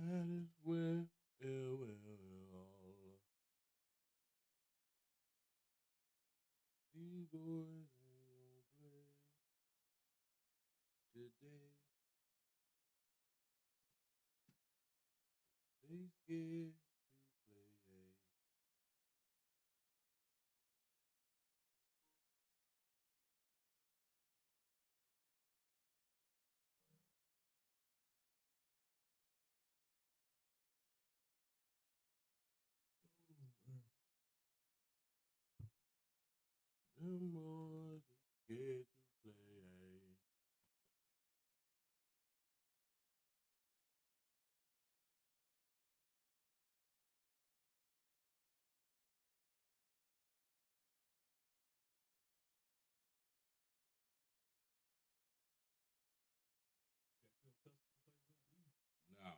Might as well. These boys ain't gonna play today. They scared to play. Them boys is scared to play. No.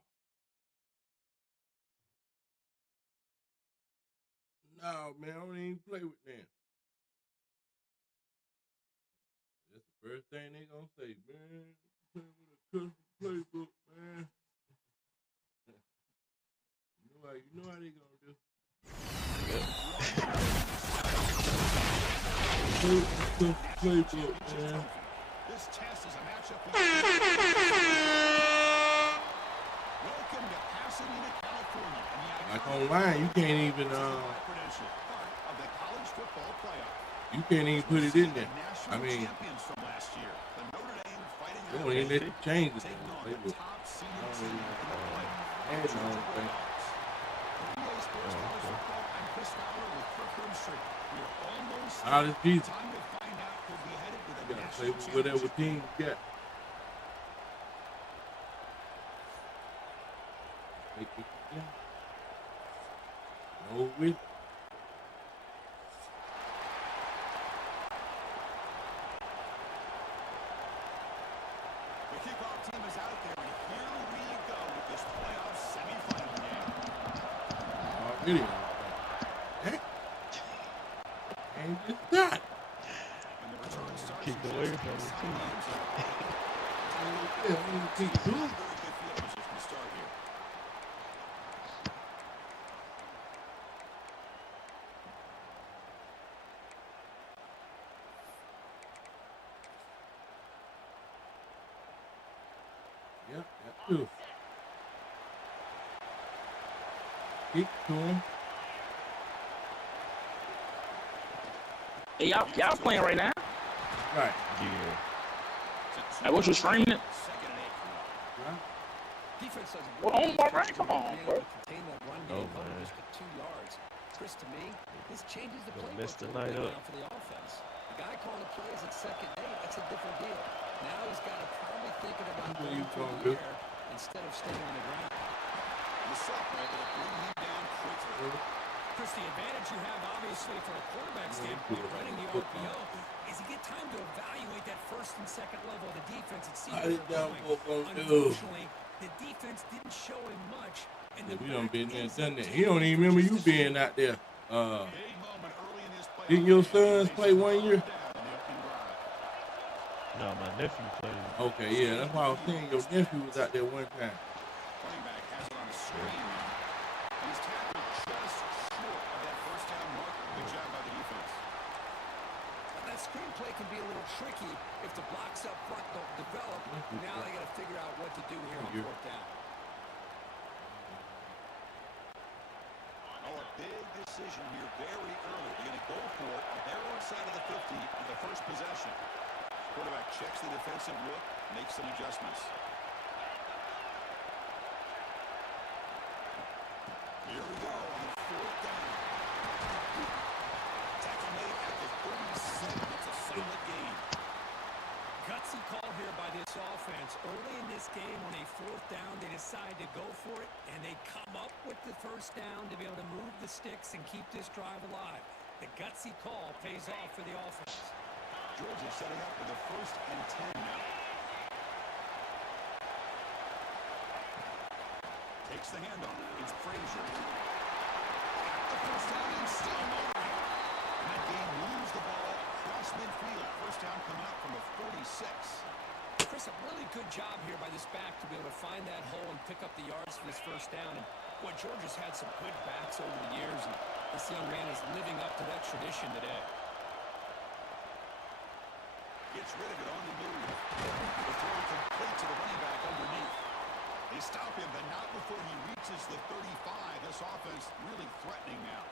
No, man, I don't even play with them. That's the first thing they gonna say, man. Play with a custom playbook, man. You know how they gonna do. Play with a custom playbook, man. This test is a matchup. Welcome to Pasadena, California. Like online, you can't even you can't even put it in there. I mean, they don't even let you change the playbook. How is Jesus? You gotta play with whatever team you got. No with. The kickoff team is out there, and here we go with this playoff semifinal game. Video. And it's not. And the return starts. Keep away from the team. Keep doing. Yep, that too. Kick to him. Hey, y'all playing right now? Right. Yeah. Hey, what you streaming it? Right. Defense does Well, on my right, come on, bro. contain that run Oh, game cover man. just for 2 yards. Chris, to me, this changes the Gonna playbook mess the a little night bit up. now for the offense. The guy calling the plays at second and 8, that's a different deal. Now he's got to probably thinking about What are going you through gonna the do? air instead of staying on the ground. The Sophomore able to bring him down quickly. Chris, the advantage you have, obviously, from a quarterback standpoint, running the RPO, is you get time to evaluate that first and second level of the defense and see How where did they're y'all going. gonna do? Unfortunately, the defense didn't show him much. And Yeah, the we done back been there and ends done up that. taking He don't even remember you just a being out there. Big moment early in this playoff Didn't your game. sons play 1 year? Down an empty ride. No, my nephew played. Okay, yeah, that's why I was saying your nephew was out there one time. Running back has it on the screen. And he's tackled just short of that first down marker. Good job by the defense. That screenplay can be a little tricky if the blocks up front don't develop. Now they got to figure out what to do here on 4th down. Oh, a big decision here very early. They're going to go for it on their own side of the 50 on the first possession. Quarterback checks the defensive look, makes some adjustments. Here we go on 4th down. Tackle made at the 37. It's a solid gain. gutsy call here by this offense. Early in this game on a 4th down, they decide to go for it, and they come up with the first down to be able to move the sticks and keep this drive alive. The gutsy call pays off for the offense. Georgia setting up for the 1st and 10 now. Takes the handoff. It's Frazier. The first down and still moving. And that game moves the ball across midfield. First down coming up from the 46. Chris, a really good job here by this back to be able to find that hole and pick up the yards for this first down. And boy, Georgia's had some good backs over the years, and this young man is living up to that tradition today. Gets rid of it on the move. The throw complete to the running back underneath. They stop him, but not before he reaches the 35. This offense really threatening now.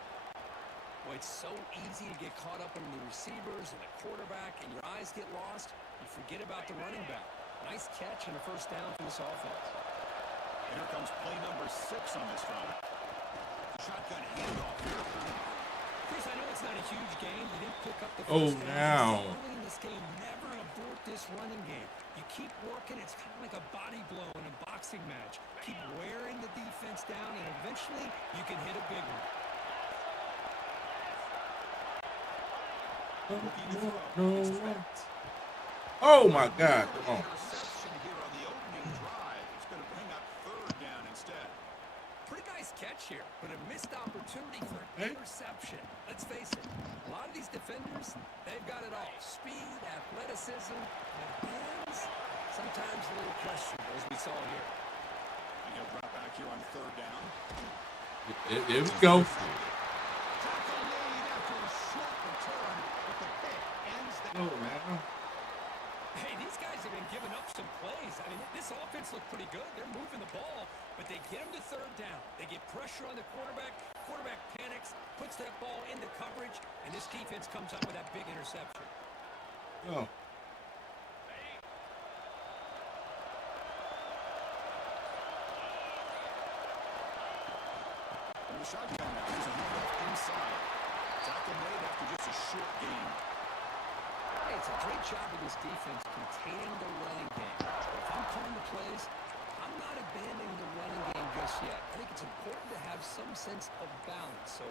Boy, it's so easy to get caught up in the receivers and the quarterback, and your eyes get lost. You forget about the running back. Nice catch and a first down for this offense. And here comes play number 6 on this run. Shotgun handoff here. Chris, I know it's not a huge game. You didn't pick up the Oh, first down. now. Early in this game, never abort this running game. You keep working. It's kind of like a body blow in a boxing match. Keep wearing the defense down, and eventually you can hit a big one. Oh my God! Come on. Interception here on the opening drive. It's going to bring up 3rd down instead. Pretty nice catch here, but a missed opportunity for an interception. Let's face it, a lot of these defenders, they've got it all. Speed, athleticism, and hands, sometimes a little questionable, as we saw here. And he'll drop back here on 3rd down. Here we go. Tackle made after a short return, but the pick ends that. Oh, man. Hey, these guys have been giving up some plays. I mean, this offense looked pretty good. They're moving the ball, but they get them to 3rd down. They get pressure on the quarterback. Quarterback panics, puts that ball into coverage, and this defense comes up with that big interception. Oh. And the shotgun now. There's a handoff inside. Tackle made after just a short gain. Hey, it's a great job of this defense containing the running game. If I'm calling the plays, I'm not abandoning the running game just yet. I think it's important to have some sense of balance. So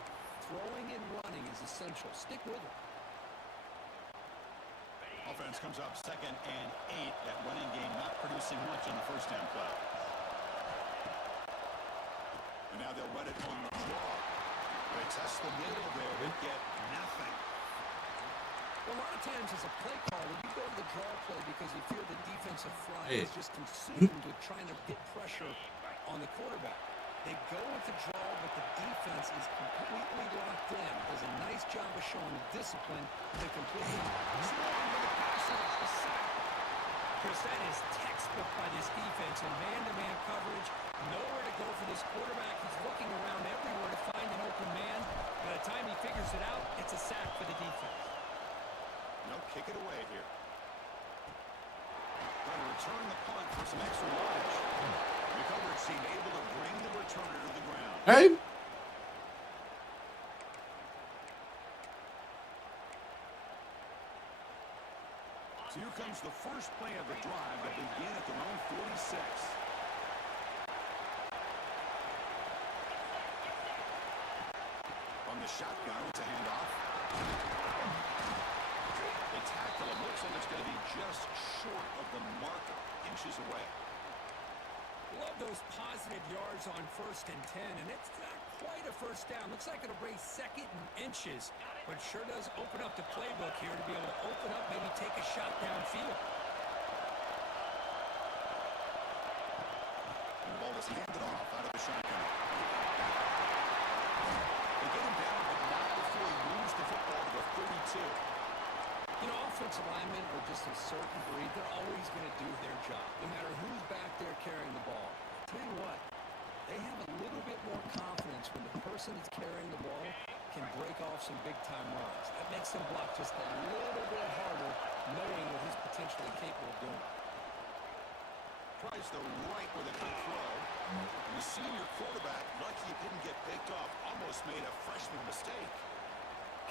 throwing and running is essential. Stick with it. Offense comes up 2nd and 8. That running game not producing much on the first down play. And now they'll run it on the draw. They test the middle there. They get nothing. Well, a lot of times as a play caller, you go to the draw play because you feel the defensive front is just consumed with trying to get pressure on the quarterback. They go with the draw, but the defense is completely locked in. Does a nice job of showing discipline to completely Chris, that is textbook by this defense in man-to-man coverage. Nowhere to go for this quarterback. He's looking around everywhere to find an open man. By the time he figures it out, it's a sack for the defense. No, kick it away here. Trying to return the punt for some extra yardage. The coverage team able to bring the returner to the ground. Hey. So here comes the first play of the drive that begin at their own 46. On the shotgun, it's a handoff. They tackle him. Looks like it's going to be just short of the marker, inches away. Love those positive yards on 1st and 10, and it's not quite a first down. Looks like it'll bring 2nd and inches, but sure does open up the playbook here to be able to open up, maybe take a shot downfield. And the ball is handed off out of the shotgun. They get him down, but not before he moves the football to the 32. You know, offensive linemen are just a certain breed. They're always going to do their job, no matter who's back there carrying the ball. I'll tell you what, they have a little bit more confidence when the person that's carrying the ball can break off some big-time runs. That makes them block just a little bit harder, knowing what he's potentially capable of doing. Tries the right with a good throw. The senior quarterback, lucky it didn't get picked off, almost made a freshman mistake.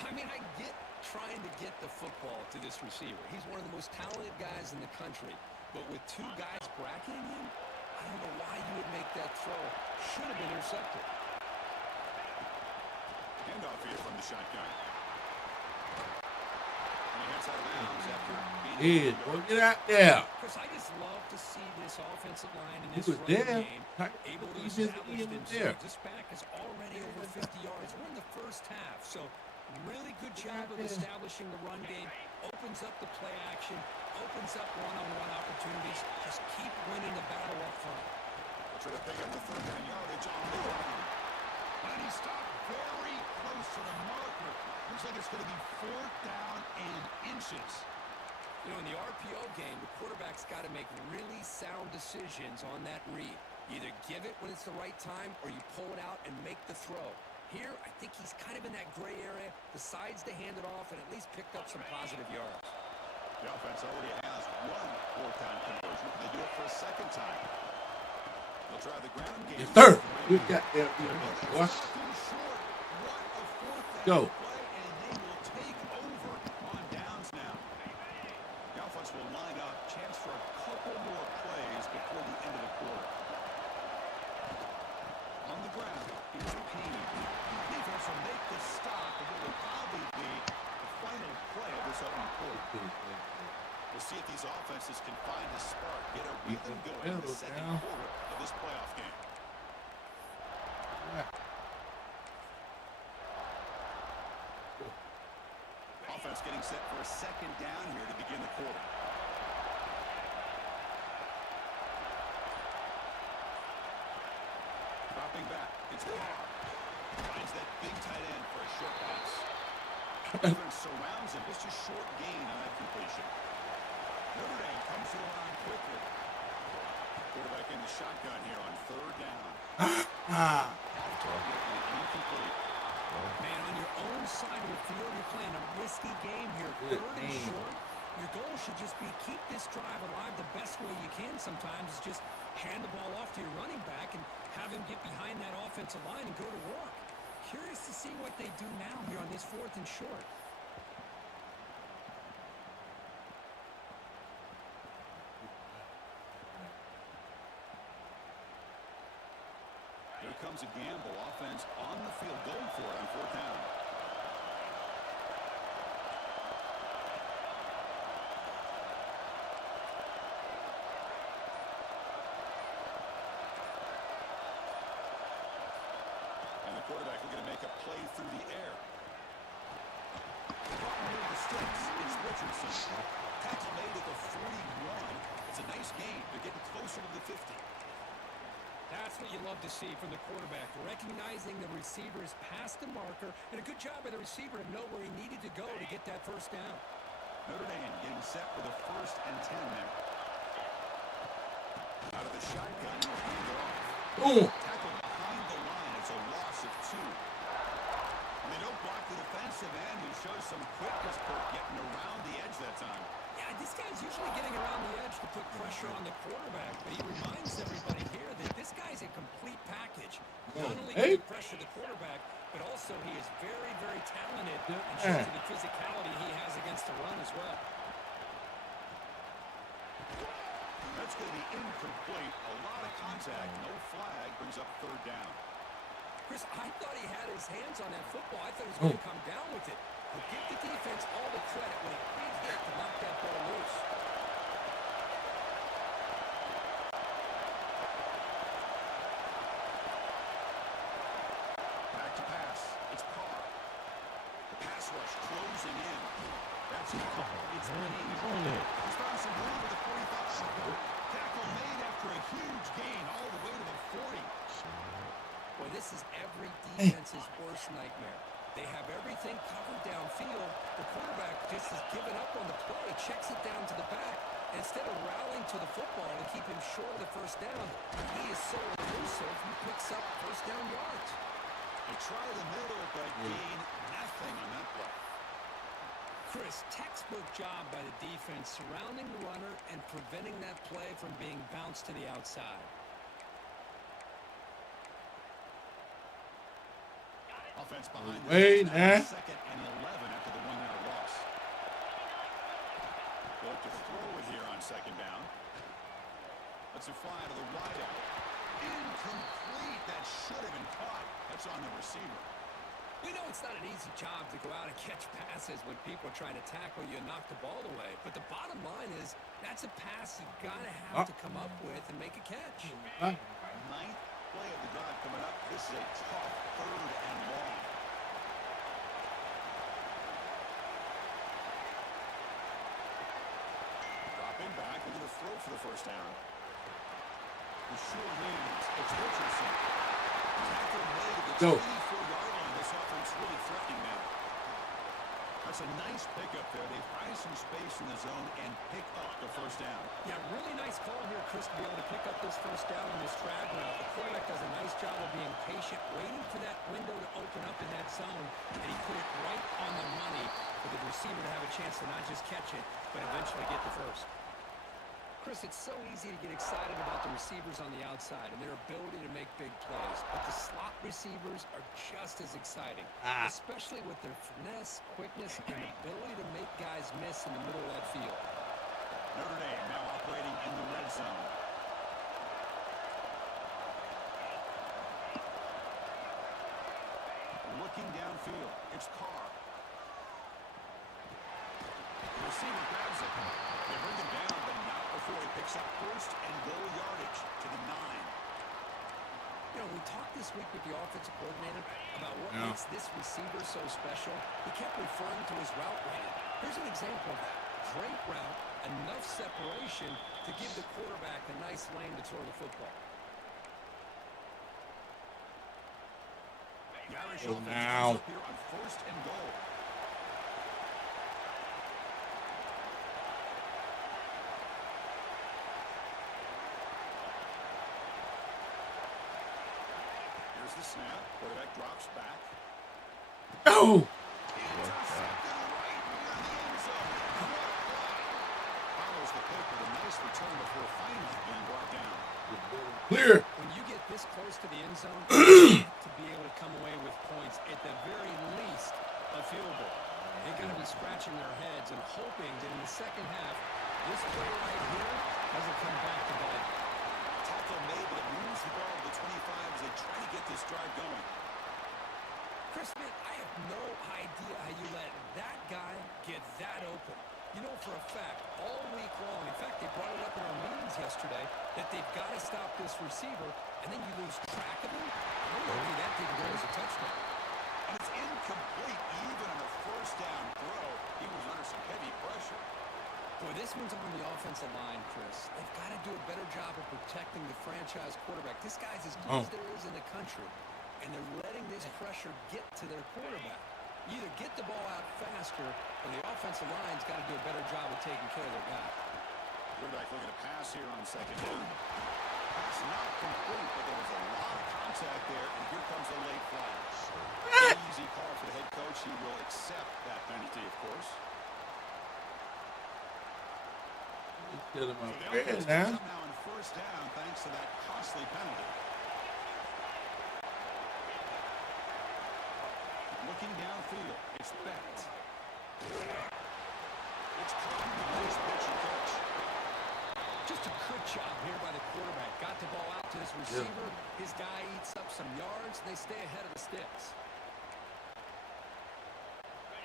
I mean, I get trying to get the football to this receiver. He's one of the most talented guys in the country. But with 2 guys bracketing him, I don't know why you would make that throw. Should have been intercepted. Handoff here from the shotgun. And he heads out of bounds after being Yeah, boy, get out there. Chris, I just love to see this offensive line in He this was running there. game able to He was establish there. themselves. This back is already over 50 yards. We're in the first half, so Really good job of establishing the run game. Opens up the play action. Opens up one-on-one opportunities. Just keep winning the battle up front. They'll try to pick up the third down yardage on the ground. And he stopped very close to the marker. Looks like it's going to be 4th down and inches. You know, in the RPO game, the quarterback's got to make really sound decisions on that read. You either give it when it's the right time or you pull it out and make the throw. Here, I think he's kind of in that gray area, decides to hand it off and at least picked up some positive yards. The offense already has one 4th down conversion. They do it for a second time. They'll try the ground game. Yes, sir. Good goddamn defense, boy. Go. And they will take over on downs now. The offense will line up. Chance for a couple more plays before the end of the quarter. On the ground, here's Payne. Defense will make the stop, and it will probably be the final play of this opening quarter. We'll see if these offenses can find a spark, get a rhythm going in the second quarter of this playoff game. Offense getting set for a second down here to begin the quarter. Dropping back, it's Carr. Finds that big tight end for a short pass. Defense surrounds him. It's just short gain on that completion. Notre Dame comes to the line quickly. Quarterback in the shotgun here on 3rd down. Off-target and incomplete. Man, on your own side of the field, you're playing a risky game here. 3rd and short. Your goal should just be keep this drive alive the best way you can sometimes is just hand the ball off to your running back and have him get behind that offensive line and go to work. Curious to see what they do now here on this 4th and short. Here comes a gamble. Offense on the field going for it on 4th down. And the quarterback looking to make a play through the air. Near the sticks, it's Richardson. Tackle made at the 41. It's a nice gain. They're getting closer to the 50. That's what you love to see from the quarterback, recognizing the receiver is past the marker, and a good job by the receiver to know where he needed to go to get that 1st down. Notre Dame getting set for the 1st and 10 there. Out of the shotgun, he'll hand it off. Tackle behind the line. It's a loss of 2. And they don't block the defensive end, who shows some quickness for getting around the edge that time. Yeah, this guy's usually getting around the edge to put pressure on the quarterback, but he reminds everybody here that this guy's a complete package. Not only can he pressure the quarterback, but also he is very, very talented and shows you the physicality he has against the run as well. That's going to be incomplete. A lot of contact. No flag. Brings up 3rd down. Chris, I thought he had his hands on that football. I thought he was going to come down with it. But give the defense all the credit when a big hit to knock that ball loose. Back to pass. It's Carr. The pass rush closing in. That's Carr. It's Payne. He's found some room with the 45. Tackle made after a huge gain all the way to the 40. Boy, this is every defense's worst nightmare. They have everything covered downfield. The quarterback just has given up on the play, checks it down to the back. And instead of rallying to the football to keep him short of the 1st down, he is so elusive, he picks up 1st down yards. They try the middle, but gain nothing on that play. Chris, textbook job by the defense surrounding the runner and preventing that play from being bounced to the outside. Offense behind the 2nd and 11 after the 1-yard loss. They'll look to throw it here on 2nd down. Let's it fly to the wide out. Incomplete. That should have been caught. That's on the receiver. We know it's not an easy job to go out and catch passes when people are trying to tackle you and knock the ball away. But the bottom line is that's a pass you got to have to come up with and make a catch. 9th play of the drive coming up. This is a tough 3rd and long. throw for the first down. The short hands. It's Richardson. Tackle made at the Go. 24-yard line. This offense really threatening now. That's a nice pickup there. They find some space in the zone and pick up the first down. Yeah, really nice call here, Chris, to be able to pick up this first down on this drag route. The quarterback does a nice job of being patient, waiting for that window to open up in that zone, and he put it right on the money for the receiver to have a chance to not just catch it, but eventually get the first. Chris, it's so easy to get excited about the receivers on the outside and their ability to make big plays, but the slot receivers are just as exciting, especially with their finesse, quickness, and ability to make guys miss in the middle of that field. Notre Dame now operating in the red zone. Looking downfield, it's Carr. The receiver grabs it. They bring him down, but not before he picks up first and goal yardage to the 9. You know, we talked this week with the offensive coordinator about what makes this receiver so special. He kept referring to his route running. Here's an example of that. Great route, enough separation to give the quarterback a nice lane to throw the football. The Irish Oh, offense now. comes up here on first and goal. Here's the snap. Quarterback drops back. Oh! Intercepted right near the end zone. What a play. Follows the pick with a nice return before finally being brought down. Clear. When you get this close to the end zone, you need to be able to come away with points, at the very least, a field goal. They got to be scratching their heads and hoping that in the second half, this play right here doesn't come back to bite. Tackle made, but it moves the ball to the 25 as they try to get this drive going. Chris, man, I have no idea how you let that guy get that open. You know for a fact, all week long, in fact, they brought it up in our meetings yesterday, that they've got to stop this receiver, and then you lose track of him. I'm lucky that didn't go as a touchdown. And it's incomplete even on a first down throw. He was under some heavy pressure. Boy, this one's on the offensive line, Chris. They've got to do a better job of protecting the franchise quarterback. This guy's as good as there is in the country, and they're letting this pressure get to their quarterback. Either get the ball out faster, or the offensive line's got to do a better job of taking care of their guy. Quarterback looking to pass here on second down. Pass not complete, but there was a lot of contact there, and here comes a late flag. Easy call for the head coach. He will accept that penalty, of course. Let's get him So up the there offense now. comes up now on first down thanks to that costly penalty. Looking downfield, it's Bennett. It's caught. Nice pitch and catch. Just a good job here by the quarterback. Got the ball out to his receiver. His guy eats up some yards. They stay ahead of the sticks.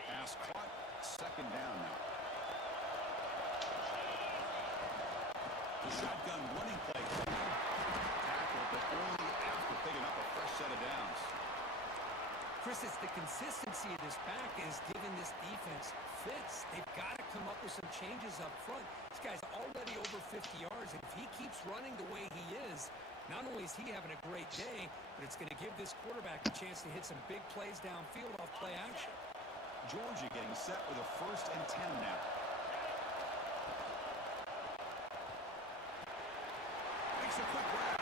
Pass caught. Second down now. The shotgun running play. Tackle, but only after picking up a fresh set of downs. Chris, it's the consistency of this back is giving this defense fits. They've got to come up with some changes up front. This guy's already over 50 yards, and if he keeps running the way he is, not only is he having a great day, but it's going to give this quarterback a chance to hit some big plays downfield off play action. Georgia getting set with a 1st and 10 now. Makes a quick grab.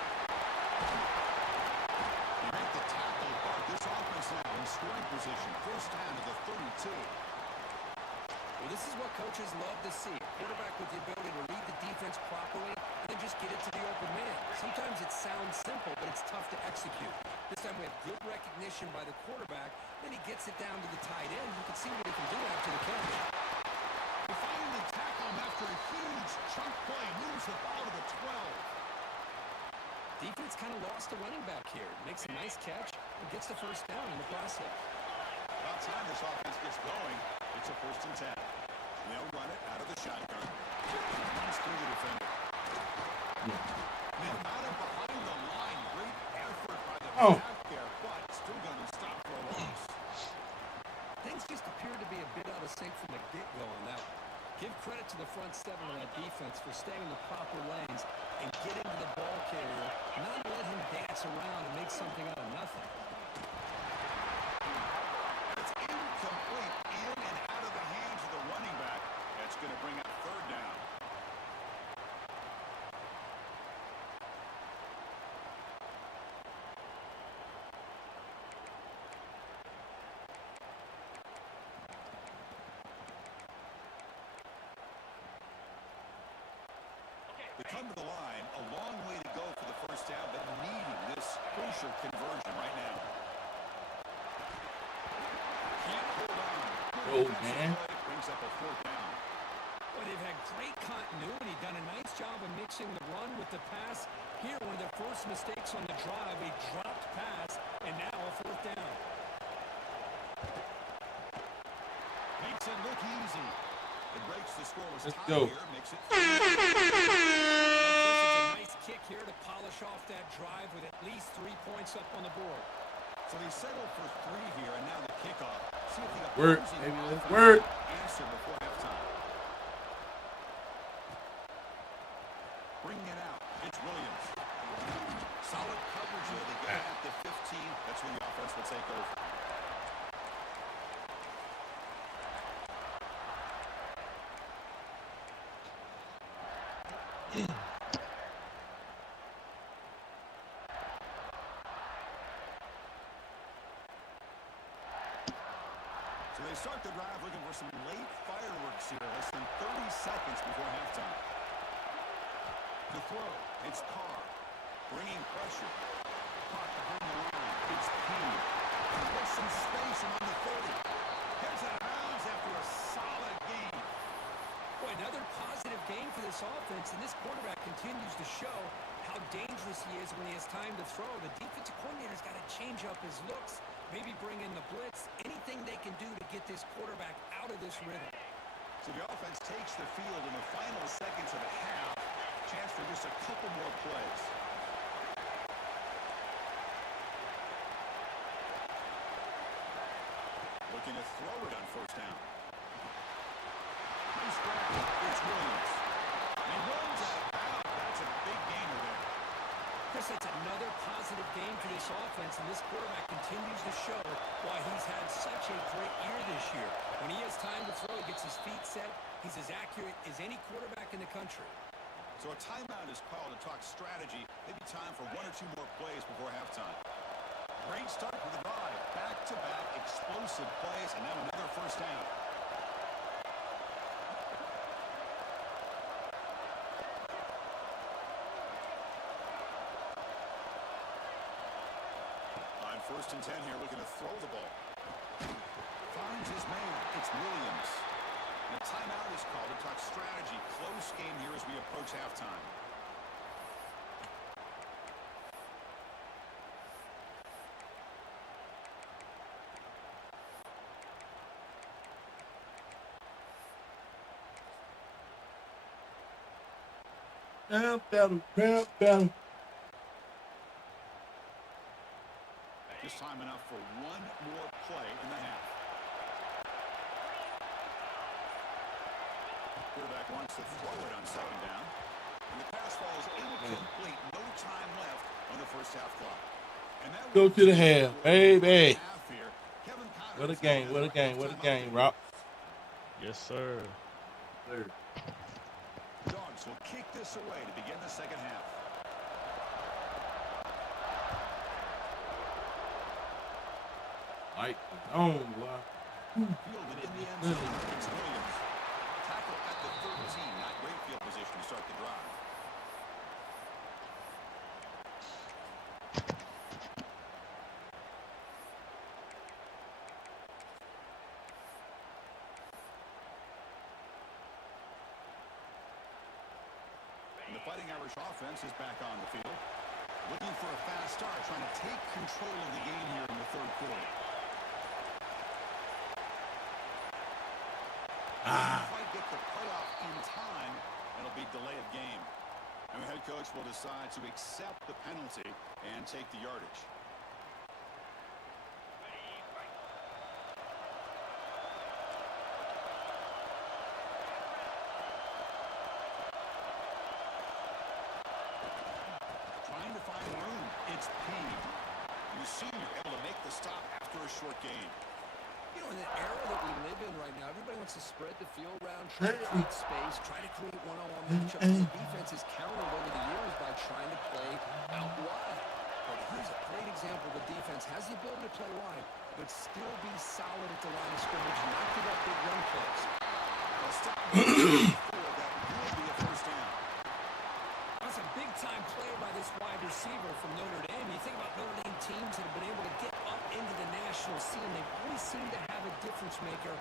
They make the tackle, but this offense now in scoring position. First down to the 32. Well, this is what coaches love to see. A quarterback with the ability to read the defense properly and then just get it to the open man. Sometimes it sounds simple, but it's tough to execute. This time we have good recognition by the quarterback. Then he gets it down to the tight end. You can see what he can do after the catch. They finally tackle him after a huge chunk play. Moves the ball to the 12. Defense kind of lost the running back here. Makes a nice catch and gets the first down in the process. About time this offense gets going. It's a 1st and 10. They'll run it out of the shotgun. Runs through the defender. Nevada behind the line. Great effort by the back there, but still going to stop for a loss. Things just appear to be a bit out of sync from the get-go on that one. Give credit to the front seven of that defense for staying in the proper lanes and getting to the ball carrier, not let him dance around and make something out of nothing. It's incomplete, in and out of the hands of the running back. That's going to bring up third down. They come to the line, a long way to go for the first down, but needing this crucial conversion right now. Can't hold on. Oh, man. Brings up a fourth down. Well, they've had great continuity, done a nice job of mixing the run with the pass. Here, one of their first mistakes on the drive, a dropped pass, and now a fourth down. Makes it look easy. It breaks the scoreless Let's tie go. here, makes it This is a nice kick here to polish off that drive with at least 3 points up on the board. So they settle for 3 here, and now the kickoff. See if the Work, opposing baby, let's offense work. answer before halftime. Bringing it out. It's Williams. Solid coverage here. They get it at the 15. That's when the offense will take over. So they start the drive looking for some late fireworks here. Less than 30 seconds before halftime. The throw. It's Carr. Bringing pressure. Caught behind the line. It's King. There's some space around the 30. Heads out of bounds after a solid game. Boy, another positive game for this offense, and this quarterback continues to show how dangerous he is when he has time to throw. The defensive coordinator's got to change up his looks, maybe bring in the blitz, anything they can do to get this quarterback out of this rhythm. So the offense takes the field in the final seconds of the half. Chance for just a couple more plays. Looking to throw it on first down. Nice grab. It's Williams. And he runs out of bounds. That's a big gainer there. Chris, it's another positive game for this offense, and this quarterback continues to show why he's had such a great year this year. When he has time to throw, he gets his feet set. He's as accurate as any quarterback in the country. So a timeout is called to talk strategy. Maybe time for 1 or 2 more plays before halftime. Great start for the drive. Back-to-back explosive plays, and now another first down. On 1st and 10 here, looking to throw the ball. Finds his man. It's Williams. And a timeout is called to talk strategy. Close game here as we approach halftime. Down. This time enough for 1 more play in the half. Quarterback wants to throw it on 2nd down. And the pass falls incomplete. No time left on the first half clock. And that Go to the half, baby. half here. Kevin Connors What a game, what a game, what a game, Rob. Yes, sir. Dogs will kick this away to begin the second half. Mike on, boy. Fielded in the end zone. It's Williams. Tackle at the 13. Not great field position to start the drive. And the Fighting Irish offense is back on the field. Looking for a fast start, trying to take control of the game here in the 3rd quarter. Didn't quite get the payoff in time. It'll be delay of game. And the head coach will decide to accept the penalty and take the yardage. senior able to make the stop after a short gain. You know, in the era that we live in right now, everybody wants to spread the field around, try to create space, try to create one-on-one matchups. And the defense is countered over the years by trying to play out wide. But here's a great example. The defense has the ability to play wide, but still be solid at the line of scrimmage, not give up big run plays. A stop that will be a first down. That's a big-time play by this wide receiver from Notre Dame. You think about Notre Dame teams that have been able to get up into the national scene. They always seem to have a difference maker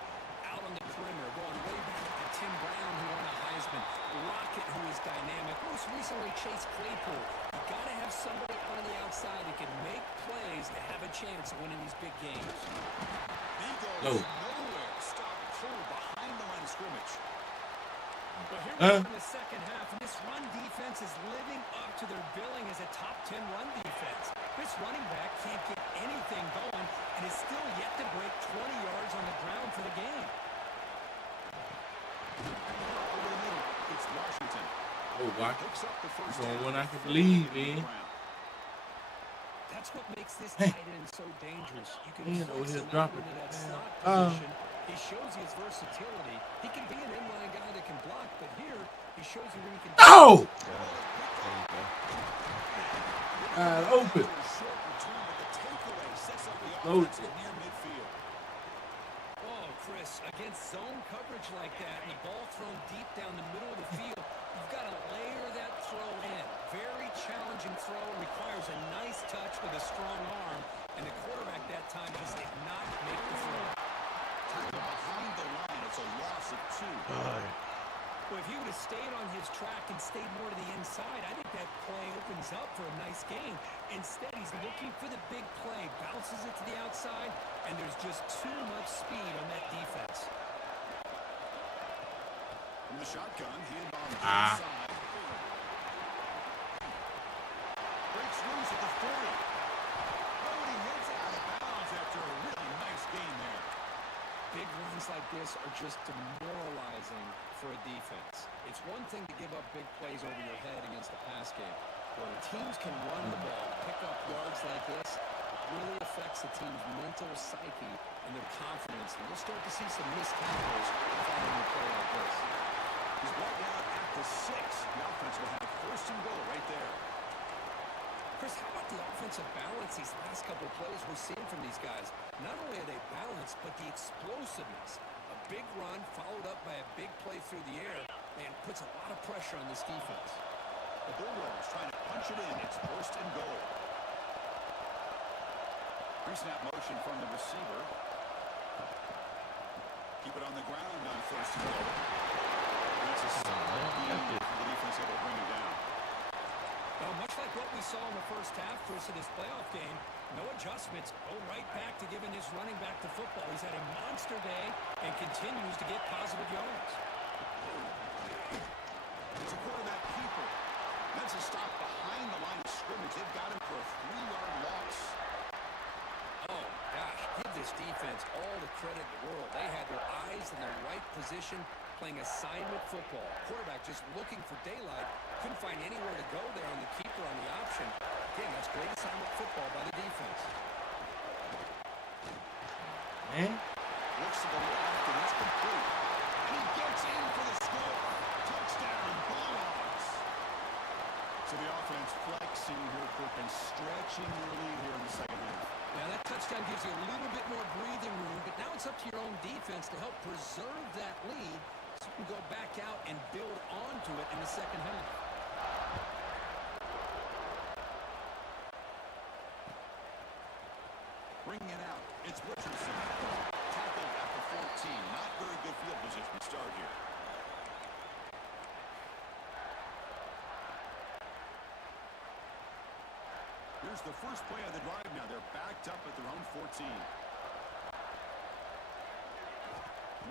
out on the perimeter, going way back to Tim Brown, who won a Heisman, Rocket, who is dynamic, most recently Chase Claypool. You got to have somebody on the outside that can make plays to have a chance of winning these big games. He goes nowhere. Stop cold behind the line of scrimmage. But here we go in the second half, and this run defense is living up to their billing as a top 10 run defense. This running back can't get anything going and is still yet to break 20 yards on the ground for the game. Over the middle, it's Washington. Oh, watch. Picks up the first He's on down. one I can believe in. That's what makes this tight end so dangerous. You can Man, flex over here him out dropping into that it. slot Yeah. position. He shows his versatility. He can be an inline guy that can block, but here he shows you where he can. Oh! Open. Short return, but the takeaway sets up the Loaded. offense at near midfield. Oh, Chris, against zone coverage like that and the ball thrown deep down the middle of the field, you've got to layer that throw in. Very challenging throw, requires a nice touch with a strong arm, and the quarterback that time just did not make the throw. Tackle behind the line. It's a loss of 2. Well, if he would have stayed on his track and stayed more to the inside, I think that play opens up for a nice game. Instead, he's looking for the big play, bounces it to the outside, and there's just too much speed on that defense. From the shotgun, he and on the inside. Breaks loose at the 40. Oh, he hits it out of bounds after a really nice gain there. Big runs like this are just demoralizing for a defense. It's one thing to give up big plays over your head against the pass game. When teams can run the ball, pick up yards like this, it really affects the team's mental psyche and their confidence. And we'll start to see some missed tackles following a play like this. He's brought down at the 6. The offense will have first and goal right there. Chris, how about the offensive balance these last couple of plays we're seeing from these guys? Not only are they balanced, but the explosiveness. A big run followed up by a big play through the air, man, puts a lot of pressure on this defense. The Bulldogs trying to punch it in. It's first and goal. Pre-snap motion from the receiver. Keep it on the ground on first and goal. That's a solid gain for the defense able to bring it down. Well, much like what we saw in the first half, Chris, of this playoff game, no adjustments. Go right back to giving this running back to football. He's had a monster day and continues to get positive yards. It's a quarterback keeper. That's a stop behind the line of scrimmage. They've got him for a 3-yard loss. Oh, gosh, give this defense all the credit in the world. They had their eyes in the right position, playing assignment football. Quarterback just looking for daylight. Couldn't find anywhere to go there on the keeper on the option. Again, that's great assignment football by the defense. Man. Looks to the left, and it's complete. And he gets in for the score. Touchdown, Bulldogs. So the offense flexing here, quick, and stretching their lead here in the second half. Now, that touchdown gives you a little bit more breathing room, but now it's up to your own defense to help preserve that lead so you can go back out and build onto it in the second half. Bringing it out, it's Richardson. Tackled at the 14. Not very good field position to start here. Here's the first play of the drive now. They're backed up at their own 14.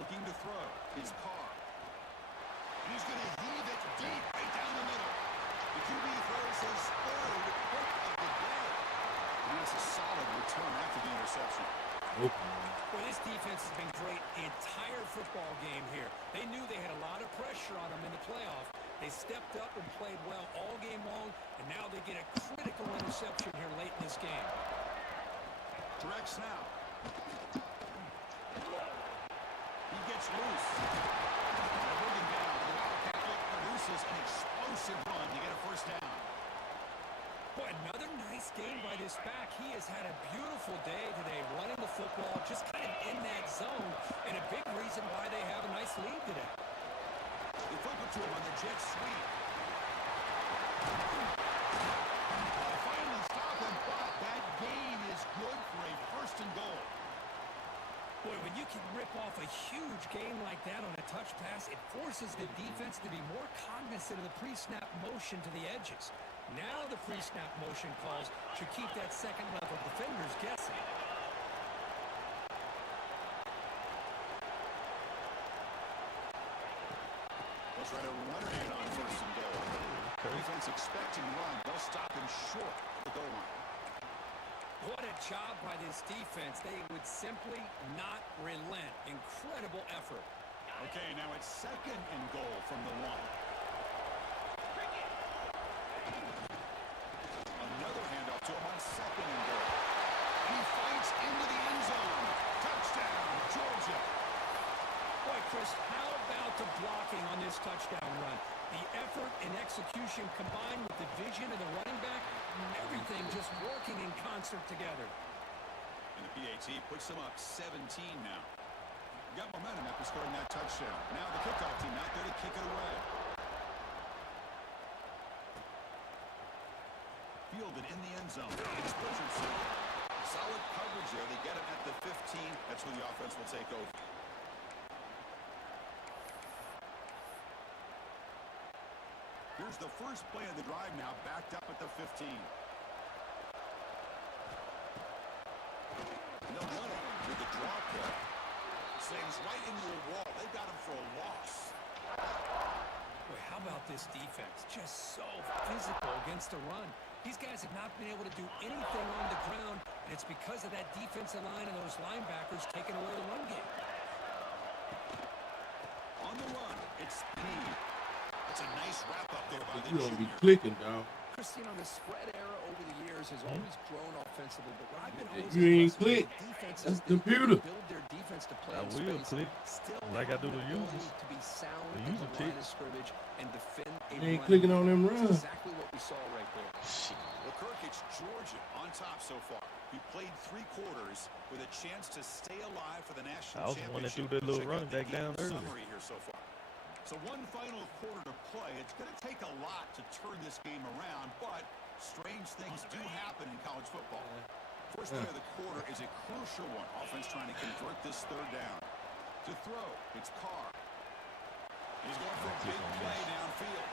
Looking to throw. It's Carr. And he's going to heave it deep right down the middle. The QB throws his third pick of the day. And that's a solid return after the interception. Well, this defense has been great the entire football game here. They knew they had a lot of pressure on them in the playoff. They stepped up and played well all game long, and now they get a critical interception here late in this game. Direct snap. He gets loose. Moving down. The Wildcat look produces an explosive run to get a first down. Boy, another nice game by this back. He has had a beautiful day today running the football, just kind of in that zone, and a big reason why they have a nice lead today. They flip it to him on the jet sweep. They finally stop him, but that gain is good for a first and goal. Boy, when you can rip off a huge gain like that on a touch pass, it forces the defense to be more cognizant of the pre-snap motion to the edges. Now the pre-snap motion calls should keep that second-level defenders guessing. They'll try to run it in on first and goal. Defense expecting run. They'll stop him short of the goal line. What a job by this defense. They would simply not relent. Incredible effort. Okay, now it's second and goal from the one. Another handoff to him on second and goal. He fights into the end zone. Touchdown, Georgia. Boy, Chris, how about the blocking on this touchdown run? The effort and execution combined with the vision of the running back, everything just working in concert together. And the PAT puts them up 17 now. Got momentum after scoring that touchdown. Now the kickoff team out there to kick it away. Fielded in the end zone. It's Richardson. Solid coverage there. They get him at the 15. That's where the offense will take over. Here's the first play of the drive now, backed up at the 15. And they'll run it with the draw play. Slams right into a wall. They've got him for a loss. Boy, how about this defense? Just so physical against the run. These guys have not been able to do anything on the ground, and it's because of that defensive line and those linebackers taking away the run game. On the run, it's speed. It's a nice wrap-up there by the You gonna be junior. clicking, dog. Christine, on the spread era over the years has always grown offensively, but what I've been always You ain't impressed with click. the defenses That's that computer. build their defense to play I in will space, click still like I have do the the ability users. to be sound The in user the tick. line of scrimmage and defend a You ain't run. clicking on them That's runs. exactly what we saw right there. Well, Kirk, it's Georgia on top so far. We played 3 quarters with a chance to stay alive for the national I was the one that championship. threw that little Check out running the back down game early. summary here so far. So one final quarter to play. It's going to take a lot to turn this game around, but strange things do happen in college football. First play of the quarter is a crucial one. Offense trying to convert this third down. To throw, it's Carr. He's going for a big play downfield.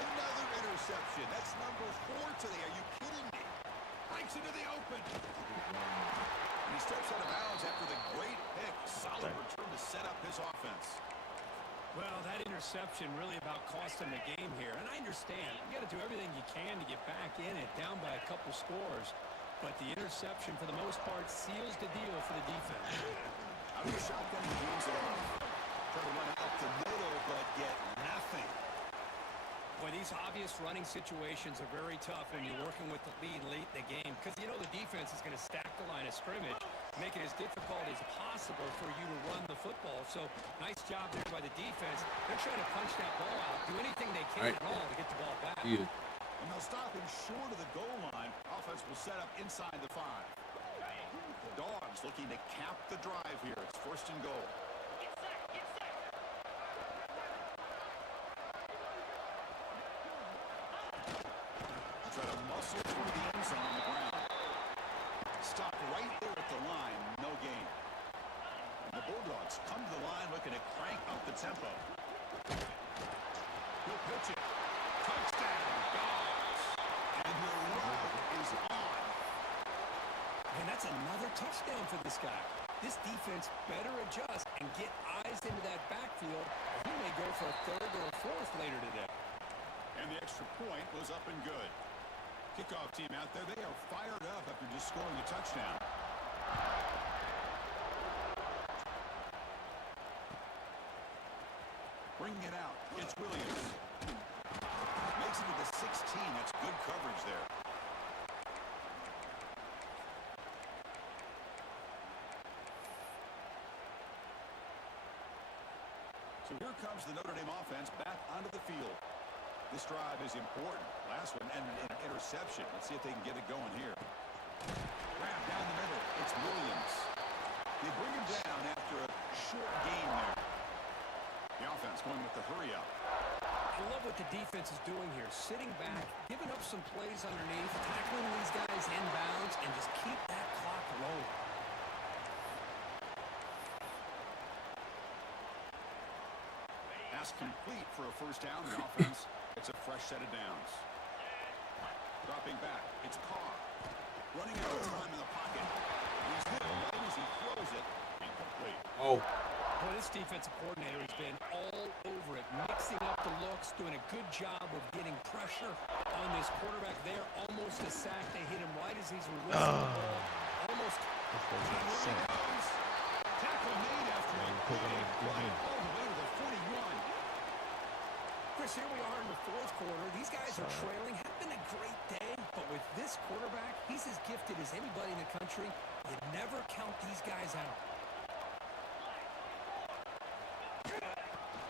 Another interception. That's number 4 today. Are you kidding me? Breaks into the open. And he steps out of bounds after the great pick. Solid return to set up his offense. Well, that interception really about cost them the game here. And I understand. You got to do everything you can to get back in it, down by a couple scores. But the interception, for the most part, seals the deal for the defense. Out of the shotgun, he hands it off. Try to run it up the middle, but get nothing. Boy, these obvious running situations are very tough when you're working with the lead late in the game because you know the defense is going to stack the line of scrimmage, make it as difficult as possible for you to run the football. So, nice job there by the defense. They're trying to punch that ball out, do anything they can at all to get the ball back. Yeah. And they'll stop him short of the goal line. Offense will set up inside the 5. The Dogs looking to cap the drive here. It's first and goal. Try to muscle through the end zone on the ground. Stop right there at the line. No gain. And the Bulldogs come to the line looking to crank up the tempo. He'll pitch it. Touchdown, Dogs. And the run is on. And that's another touchdown for this guy. This defense better adjust and get eyes into that backfield. He may go for a 3rd or a 4th later today. And the extra point was up and good. Kickoff team out there, they are fired up after just scoring a touchdown. Bringing it out, it's Williams. Makes it to the 16, that's good coverage there. So here comes the Notre Dame offense back onto the field. This drive is important. Last one ended in an interception. Let's see if they can get it going here. Grab down the middle. It's Williams. They bring him down after a short gain there. The offense going with the hurry up. I love what the defense is doing here. Sitting back, giving up some plays underneath, tackling these guys inbounds, and just keep that clock rolling. Pass complete for a first down. The offense gets a fresh set of downs. Dropping back. It's Carr. Running out of time in the pocket. He's hit right as he throws it. Incomplete. Oh. Well, this defensive coordinator has been all over it, mixing up the looks, doing a good job of getting pressure on this quarterback there. Almost a sack. They hit him right as he's releasing the ball. Almost. Tackle made after a all the way to the 41. Chris, here we are in the fourth quarter. These guys are trailing. Having a great day, but with this quarterback, he's as gifted as anybody in the country. You never count these guys out.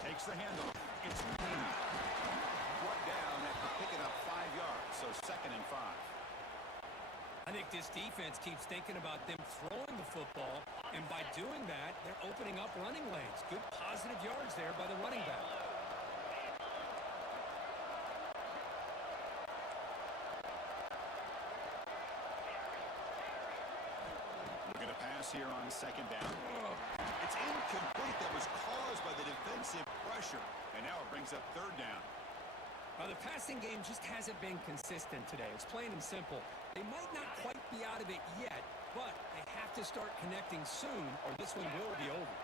Takes the handoff. It's Reed. Brought down after picking up 5 yards, so 2nd and 5. I think this defense keeps thinking about them throwing the football, and by doing that, they're opening up running lanes. Good positive yards there by the running back. We're going to pass here on 2nd down. It's incomplete. That was caused by the defensive pressure. And now it brings up 3rd down. The passing game just hasn't been consistent today. It's plain and simple. They might not quite be out of it yet, but they have to start connecting soon or this one will be over.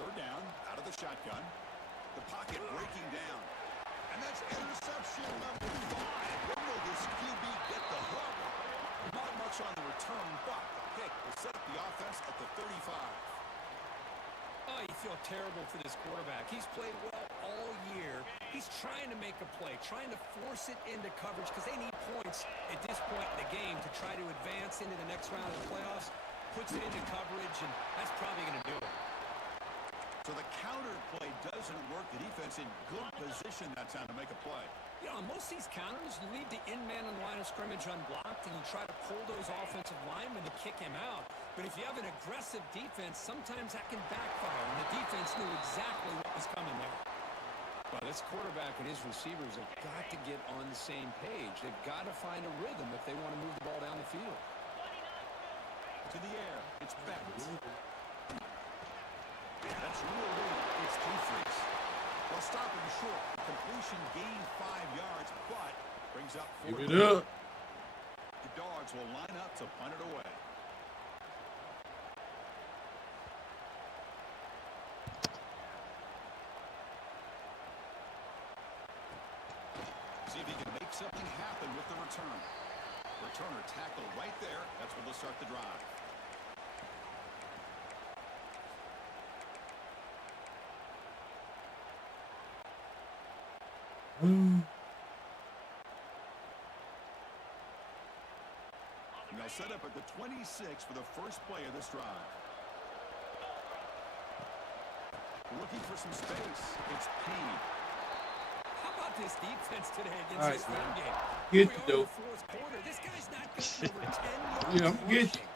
Third down, out of the shotgun. The pocket breaking down. And that's interception number 5. When will this QB get the hook? Not much on the return, but the pick will set up the offense at the 35. Oh, you feel terrible for this quarterback. He's played well all year. He's trying to make a play, trying to force it into coverage because they need points at this point in the game to try to advance into the next round of the playoffs. Puts it into coverage, and that's probably going to do it. So the counter play doesn't work. The defense in good position that time to make a play. You know, on most of these counters, you leave the in-man on the line of scrimmage unblocked, and you try to pull those offensive linemen to kick him out. But if you have an aggressive defense, sometimes that can backfire, and the defense knew exactly what was coming there. Well, this quarterback and his receivers have got to get on the same page. They've got to find a rhythm if they want to move the ball down the field. To the air. It's Beckett. That's real lead. It's Humphries. They'll stop him short. The completion gained 5 yards, but brings up 4. Give it up. The Dogs will line up to punt it away. See if he can make something happen with the return. Returner tackle right there. That's where they'll start the drive. And they'll set up at the 26 for the first play of this drive. Looking for some space. It's Payne. How about this defense today against All right, this run game? Get Here you, we are in though. the fourth quarter. This guy's not getting over 10 yards Yeah, I'm get rushing.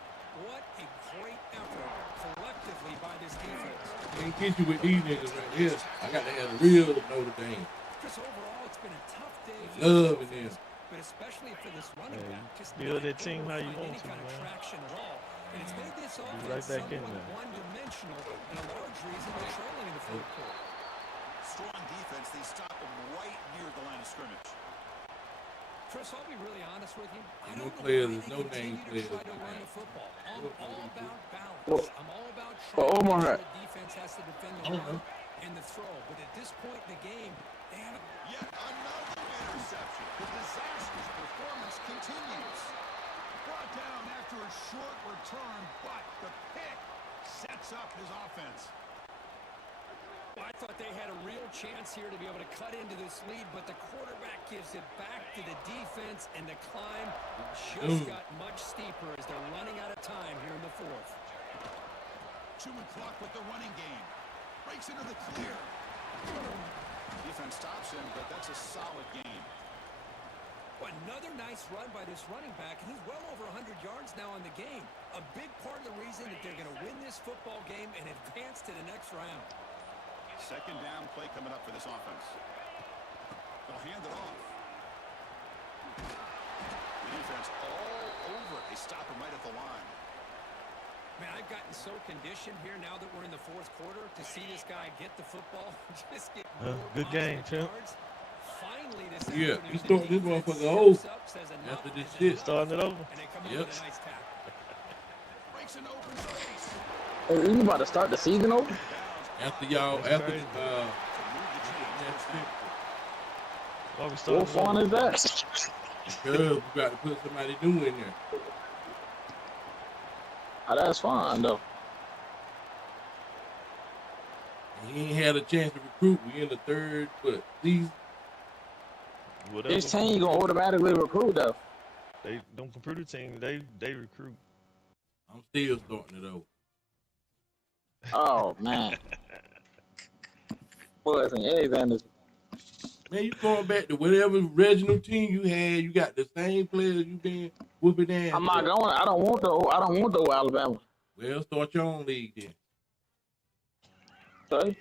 What a great effort collectively by this defense. Can't get you with these niggas right here. I got to have a real Notre Dame. Chris, overall, it's been a tough day for Loving this offense, them. but especially for this running back. Just build not that team able how to you find want any to, kind of man. traction at all. And it's made this offense right back in somewhat there. one-dimensional, and a large reason they're trailing in the fourth quarter. Strong defense. They stop him right near the line of scrimmage. Chris, I'll be really honest with you. I No don't know players, why there's they no continue name to players. try to run the football. I'm all about balance. Well, I'm all about well, trying to Omar, make sure the defense has to defend the I don't run know. and the throw. But at this point in the game, they haven't. Yet another interception. The disastrous performance continues. Brought down after a short return, but the pick sets up his offense. I I thought they had a real chance here to be able to cut into this lead, but the quarterback gives it back to the defense, and the climb just got much steeper as they're running out of time here in the fourth. Chewing clock with the running game. Breaks into the clear. Defense stops him, but that's a solid game. Another nice run by this running back. He's well over 100 yards now in the game. A big part of the reason that they're going to win this football game and advance to the next round. Second down play coming up for this offense. They'll hand it off. The defense all over. They stop him right at the line. Man, I've gotten so conditioned here now that we're in the fourth quarter to see this guy get the football, just get good game, champ. Finally, this Yeah, afternoon, he the started this defense motherfucker over steps up, says enough after this is shit. enough, Starting it over. and they come up Yep. with a nice tackle. Breaks an open space. Hey, you about to start the season over? After y'all, That's after crazy. Why we What starting fun over? is that? because we got to put somebody new in there. Oh, that's fine though. And he ain't had a chance to recruit. We in the third, but season. Whatever. This team gonna automatically recruit though. They don't computer team. They recruit. I'm still starting it over. Oh man. Boys and anything is Man, you going back to whatever regional team you had. You got the same players you been whooping ass. I'm not with. going. I don't want the Alabama. Well, start your own league then. Okay?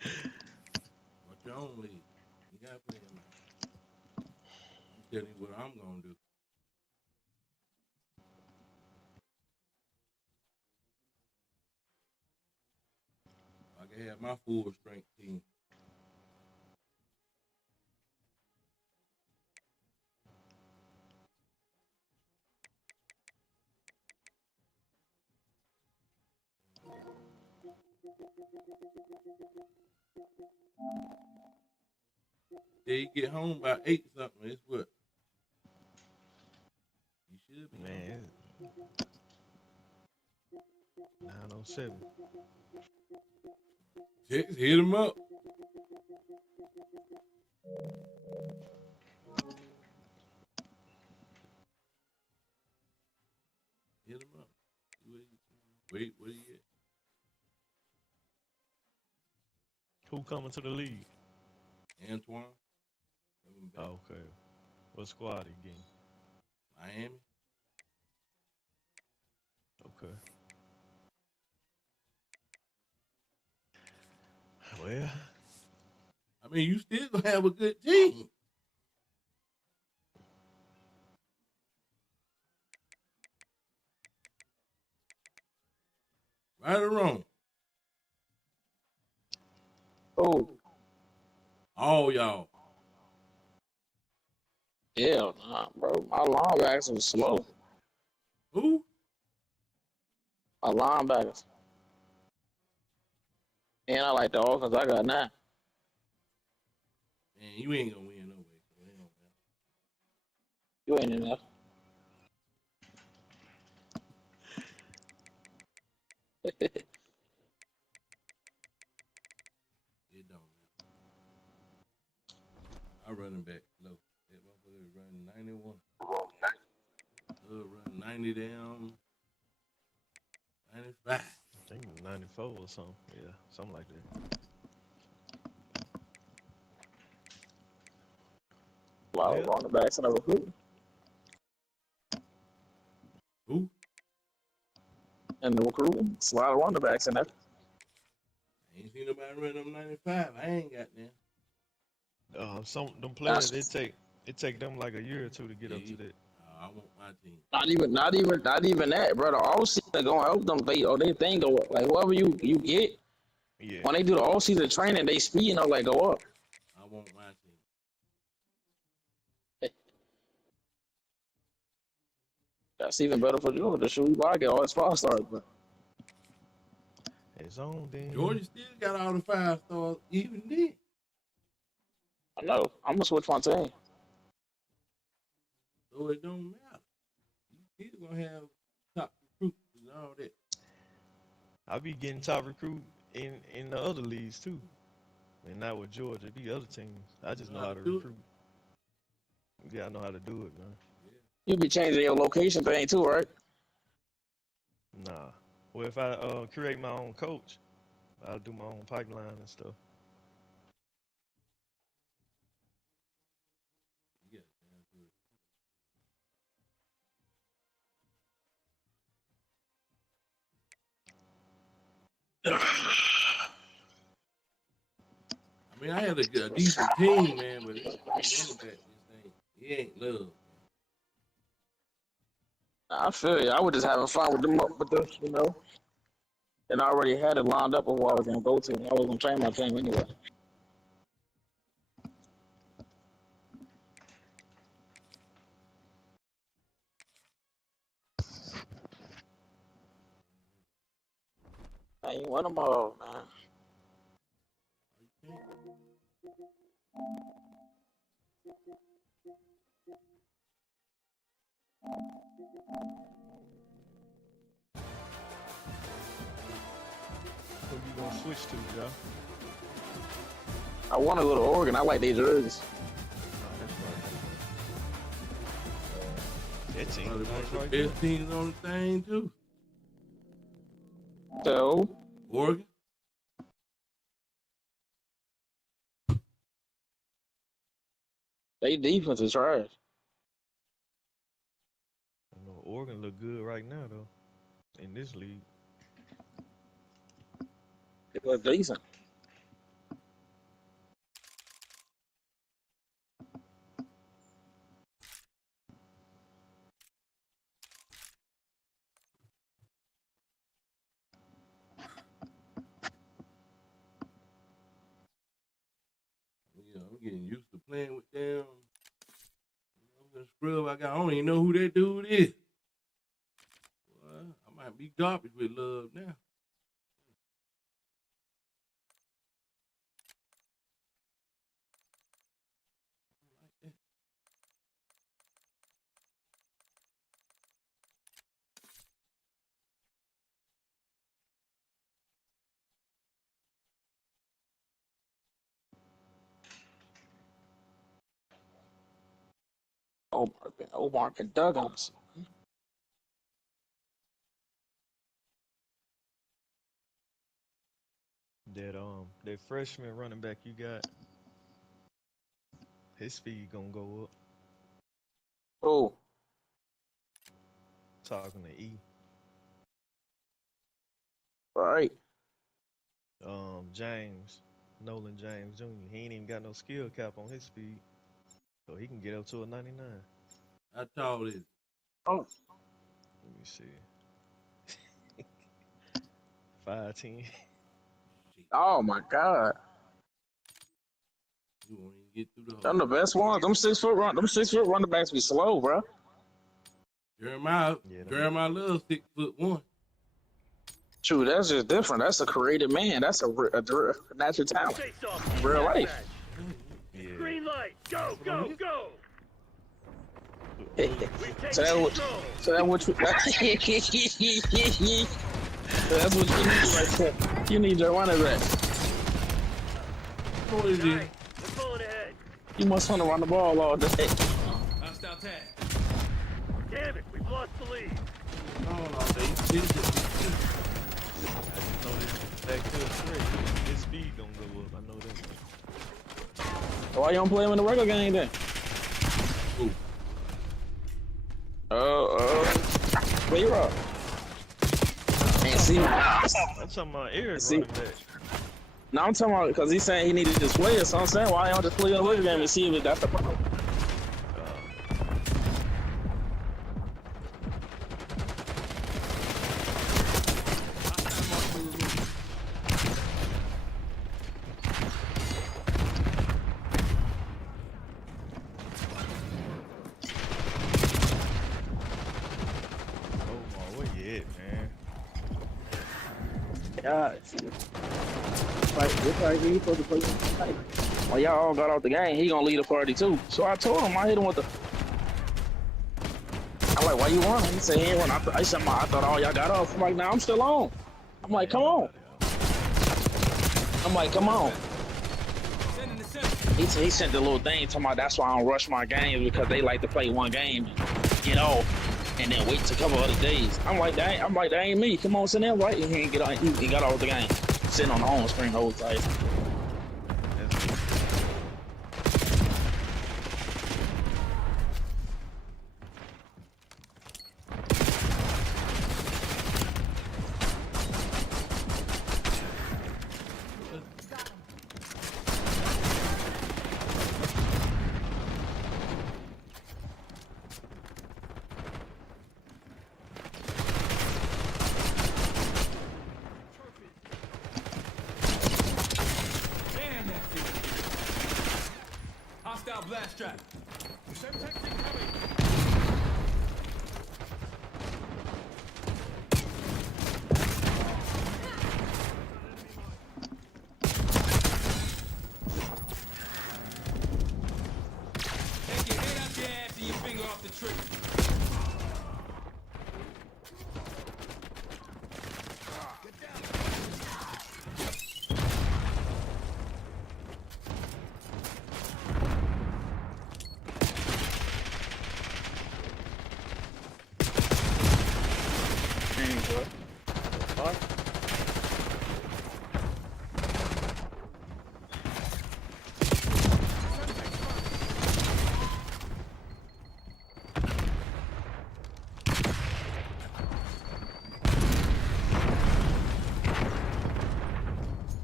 Start your own league. You got to play them. I'm telling you what I'm gonna do. I can have my full strength team. Yeah, you get home by 8 something. It's what? You should be. Man. 9:07. Text, hit him up. Hit him up. Wait, where you at? Who coming to the league? Antoine. Coming back. Oh, okay. What squad again? Miami. Okay. Well, I mean, you still gonna have a good team. Right or wrong? Oh, All y'all. yeah, nah, bro. My linebackers was slow. Who? My linebackers. And I like the offense I got now. Man, you ain't gonna win no way. So it don't matter. You ain't in there. It don't matter. I running back low. That motherfucker is running 91. Run 90 down. 95. I think it was 94 or something. Yeah, something like that. A lot of Yeah. running backs in the recruit. Who? And the recruiting, it's a lot of running backs in there. I ain't seen nobody run them 95. I ain't got them. Some them players it take them like a year or two to get up to that. I want my team. Not even that, bro. The all season gonna help them. They thing go up. Like whoever you get Yeah. when they do the all season training, they speed like go up. I want my team. That's even better for Georgia. Shoot, we might get all his 5 stars, but It's on then. Georgia still got all the 5 stars, even then. I know I'm gonna switch my team. So it don't matter. You still gonna have top recruits and all that. I be getting top recruit in the other leagues too, and not with Georgia. It be other teams. I just know how to do it. recruit. Yeah, I know how to do it, man. You be changing your location thing too, right? Nah. Well, if I create my own coach, I'll do my own pipeline and stuff. Yeah, damn good. I mean, I had a decent team, man, but it's running back. This thing, he ain't love. I feel you. I was just having fun with them, with the, you know. And I already had it lined up of what I was gonna go to. I was gonna train my team anyway. I ain't won them all, man. Who you gonna switch to, Joe? I want to go to Oregon. I like their jerseys. That team Probably one nice of the right there. best teams on the thing too. So, Oregon. they defense is trash. I know Oregon look good right now though, in this league. It was decent. Yeah, I'm getting used to playing with them. The scrub I got, I don't even know who that dude is. Well, I might be garbage with love now. Omar Douglas. That freshman running back you got, his speed gonna go up. Oh, Talking to E. all right. James, Nolan James Jr. He ain't even got no skill cap on his speed, so he can get up to a 99. How tall is it? Oh, Let me see. 5'10". oh my God. You won't even get through the Them hole. the best ones. Them 6 foot running backs be slow, bro. Jeremiah, Yeah, them- Jeremiah loves 6'1". True, that's just different. That's a creative man. That's a natural talent. Real life. Yeah. Green light. Go, go, go. So that what you, so that's what you need right there. You need your running back. What is it? We're pulling ahead. You must want to run the ball all day. Hostile tag. Damn it, we've lost the lead. No, they did it. I just know this back to the threat. His speed gonna go up. I know that. Why you don't play him in the regular game then? Ooh. Where you up? And see, I'm talking about Eric See- running back. now I'm talking about because he's saying he needed to just play it. So I'm saying why don't just play in the regular game and see if that's the problem. Omar, where you at, man? Yeah. Like he supposed to play. Well, y'all all got out the game. He gonna lead the party too. So I told him I hit him with the. I'm like, why you run? He said he ain't run. I thought all y'all got off. I'm like, nah, I'm still on. I'm like, come on. I'm like, come on. Sending the center. He sent the little thing talking about that's why I don't rush my games because they like to play one game and get off and then wait to cover other days. I'm like, that ain't me. Come on, send that right. He ain't get on. He got off the game. Sitting on the home screen the whole time. Damn that thing. Hostile blast trap. Semtex incoming. Take your head out your ass and your finger off the trigger.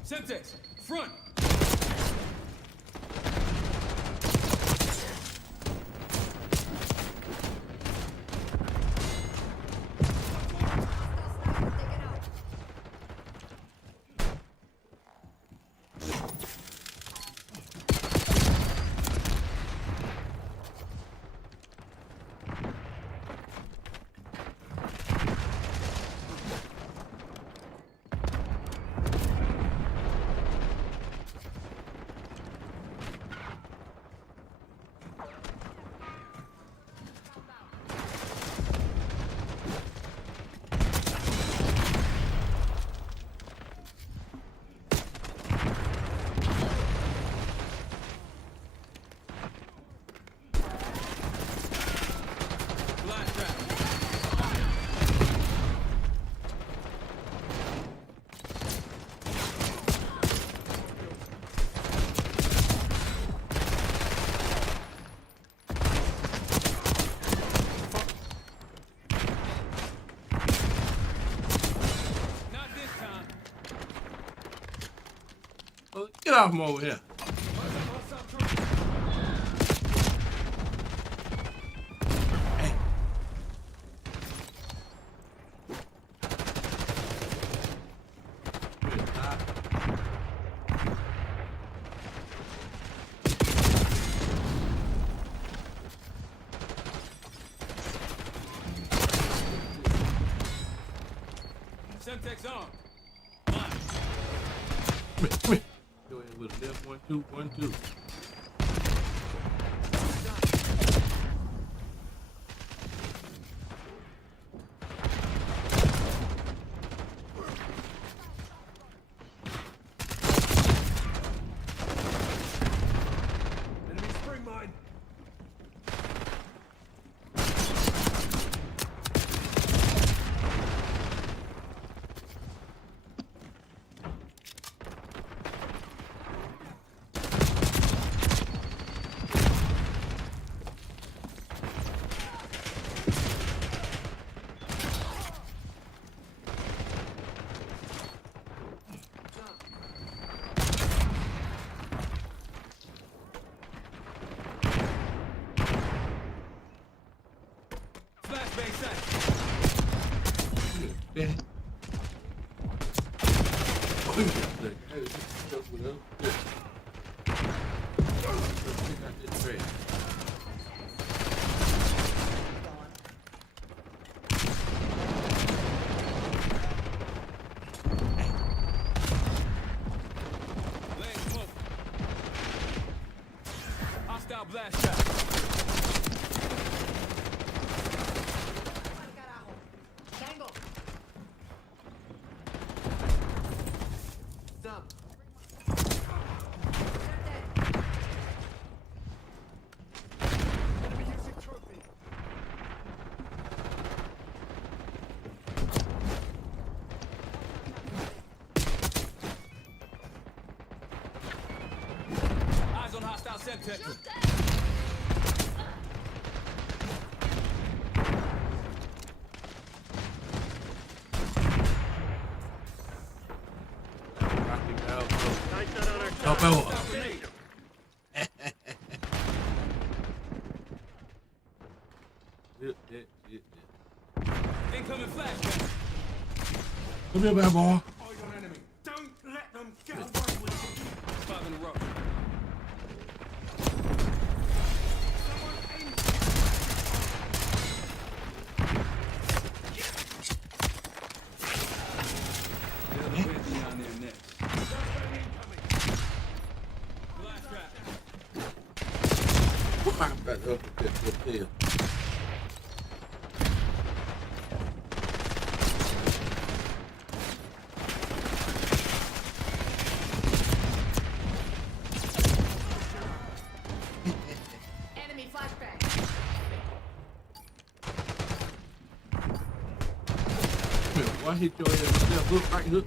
Semtex, front. Blast trap. Not this time. Well, get off from over here. Hey. Good, huh? Semtex on. Come here. Go ahead with a left 1, 2, 1, 2. Enemy spring mine. Flashbang set. Yeah. Oh, you got that. Hey, you stuck with us. Good. Let's check out this trash. Laying smoke. Hostile blast trap. Hostile center. Rocky Balboa. Balboa. Yep, yep, yep, yep. Incoming flashback. Come here, bad boy. Don't let them get away with it. 5 in a row. I'm back up at that hotel. Enemy flashback. Why hit your ass with that hook, right hook?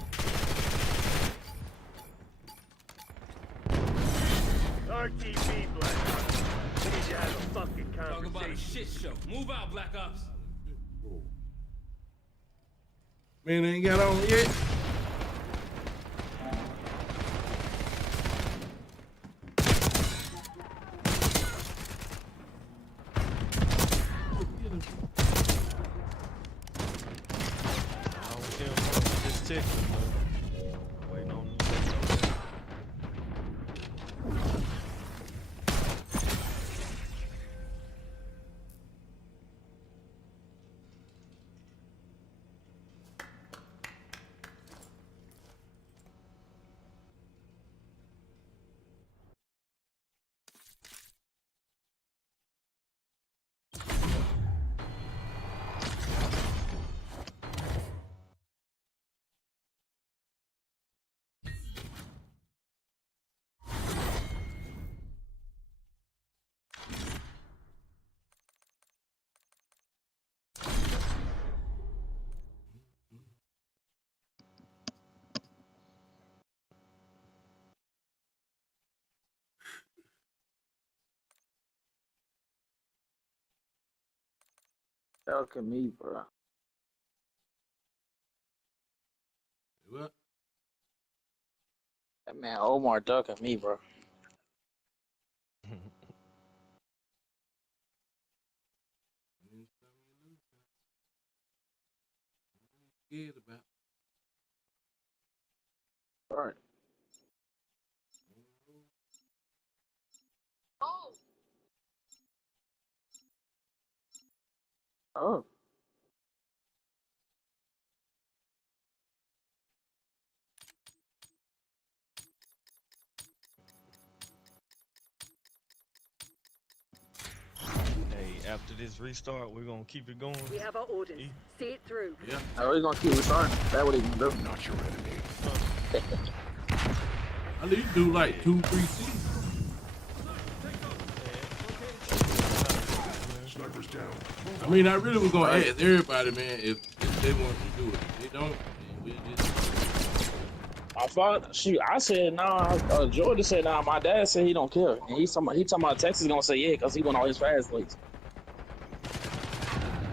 RTB, Black Ops. We need to have a fucking Talk about a conversation. shit show. Move out, Black Ops. Man, ain't got on yet. I don't care about this Texas, man. Waiting on you. Look at me, bro. What? That man Omar ducking me, bro. Scared about. All right. Oh. Hey, after this restart, we're gonna keep it going. We have our orders. E- See it through. Yeah. Oh, he's gonna keep restarting. That's what he can do. Not your enemy. I need to do like 2-3 seasons. Sniper's down. I mean, I really was gonna ask everybody, man, if they wanted to do it. If they don't, then we'll just. I thought, shoot, I said nah. Jordan said nah. My dad said he don't care, and he talking about Texas gonna say yeah because he won all his fast plays.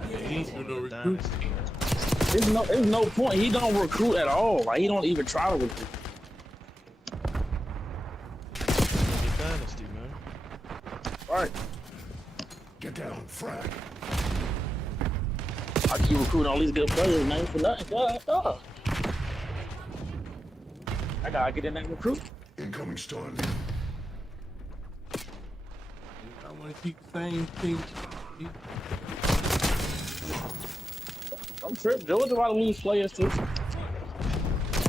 He ain't do no recruit. Dynasty, man. There's no point. He don't recruit at all. Like he don't even try to recruit. It's a dynasty, man. Right. Get down, frag. I keep recruiting all these good players, man, for nothing. God. I gotta get in that recruit. Incoming stun. I want to keep the same thing. I'm tripping. Georgia about to lose players too.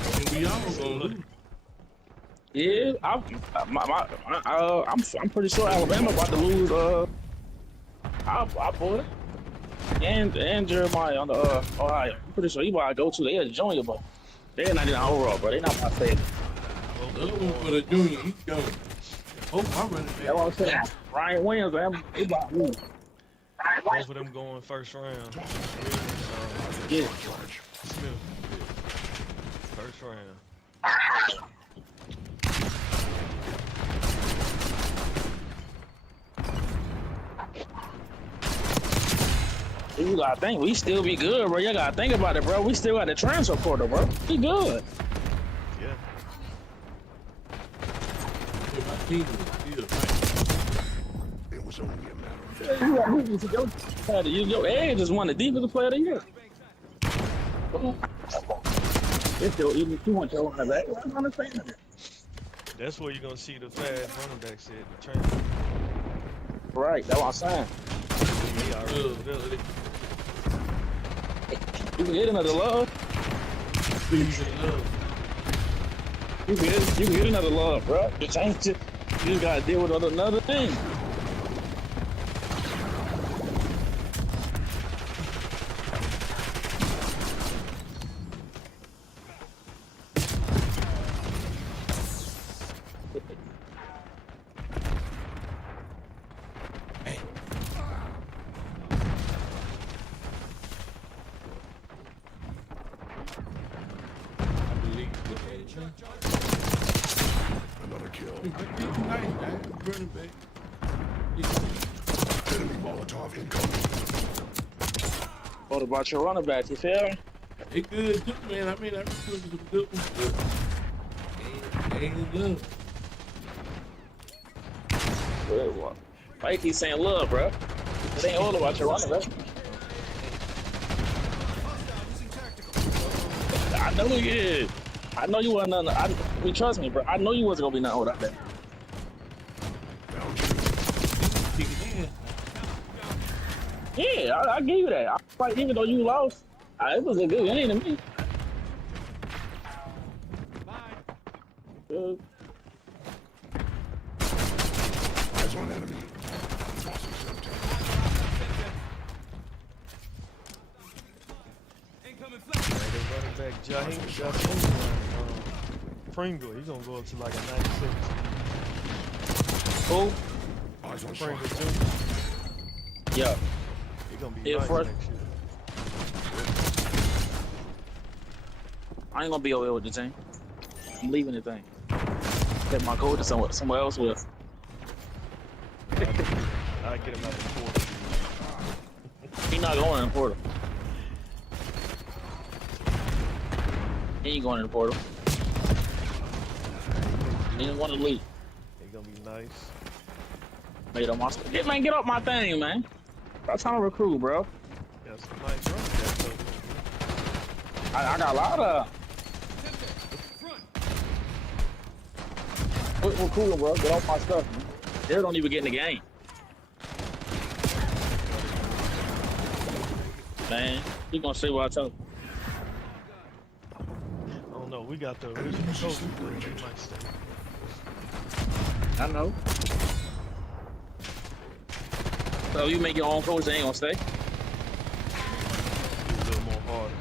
And we all gonna lose. Yeah, I'm pretty sure Alabama about to lose. Our boy and Jeremiah on the Ohio. I'm pretty sure he about to go to. They a junior, but they're not in the overall, bro. They not about to stay. The other one for the junior, he's going. Oh, I'm running back. That's what I'm saying. Ryan Williams, man, they about to lose. Both of them going first round. Yeah. Smith. First round. You gotta think we still be good, bro. You gotta think about it, bro. We still got the transfer portal, bro. We good. Yeah. Hey, my team is still fighting. It was only a matter of Your edge is one of the defensive player of the year. It's still even if you want your running back. I understand that. That's where you're gonna see the fast running backs at the transfer. Right, that's what I'm saying. He already developed it. You can hit another love. Please and love. You can hit another love, bro. You change it. You just gotta deal with another thing. I believe it. another kill. He's nice, man. Running back. Enemy Molotov incoming. What about your running back? You feel me? They good too, man. I mean, I recruited some good ones, but they ain't good. Why you keep saying love, bro? It ain't all about your running back. I know you is. I know you wasn't nothing. Trust me, bro. I know you wasn't gonna be nothing without that. Kick it in. Yeah, I give you that. Like, even though you lost, it was a good game to me. Good. There's one enemy. The running back Jaheim Pringle, he's gonna go up to like a 96. Cool. Eyes on Pringle shot. Jr. Yeah. He's gonna be Yeah, nice first- next year. I ain't gonna be over here with the team. I'm leaving the thing. Get my coach to somewhere else with. I get him out the portal. He not going in the portal. He ain't going in the portal. He didn't want to leave. He's gonna be nice. Made on my get off my thing, man. I'm trying to recruit, bro. That's a nice running back though. I got a lot of. Quit recruiting, bro. Get off my stuff, man. They don't even get in the game. Man, he gonna say what I tell him. I don't know. We got the original coach. But he might stay. I know. So you make your own coach, they ain't gonna stay. It's a little more harder.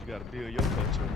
You gotta build your culture.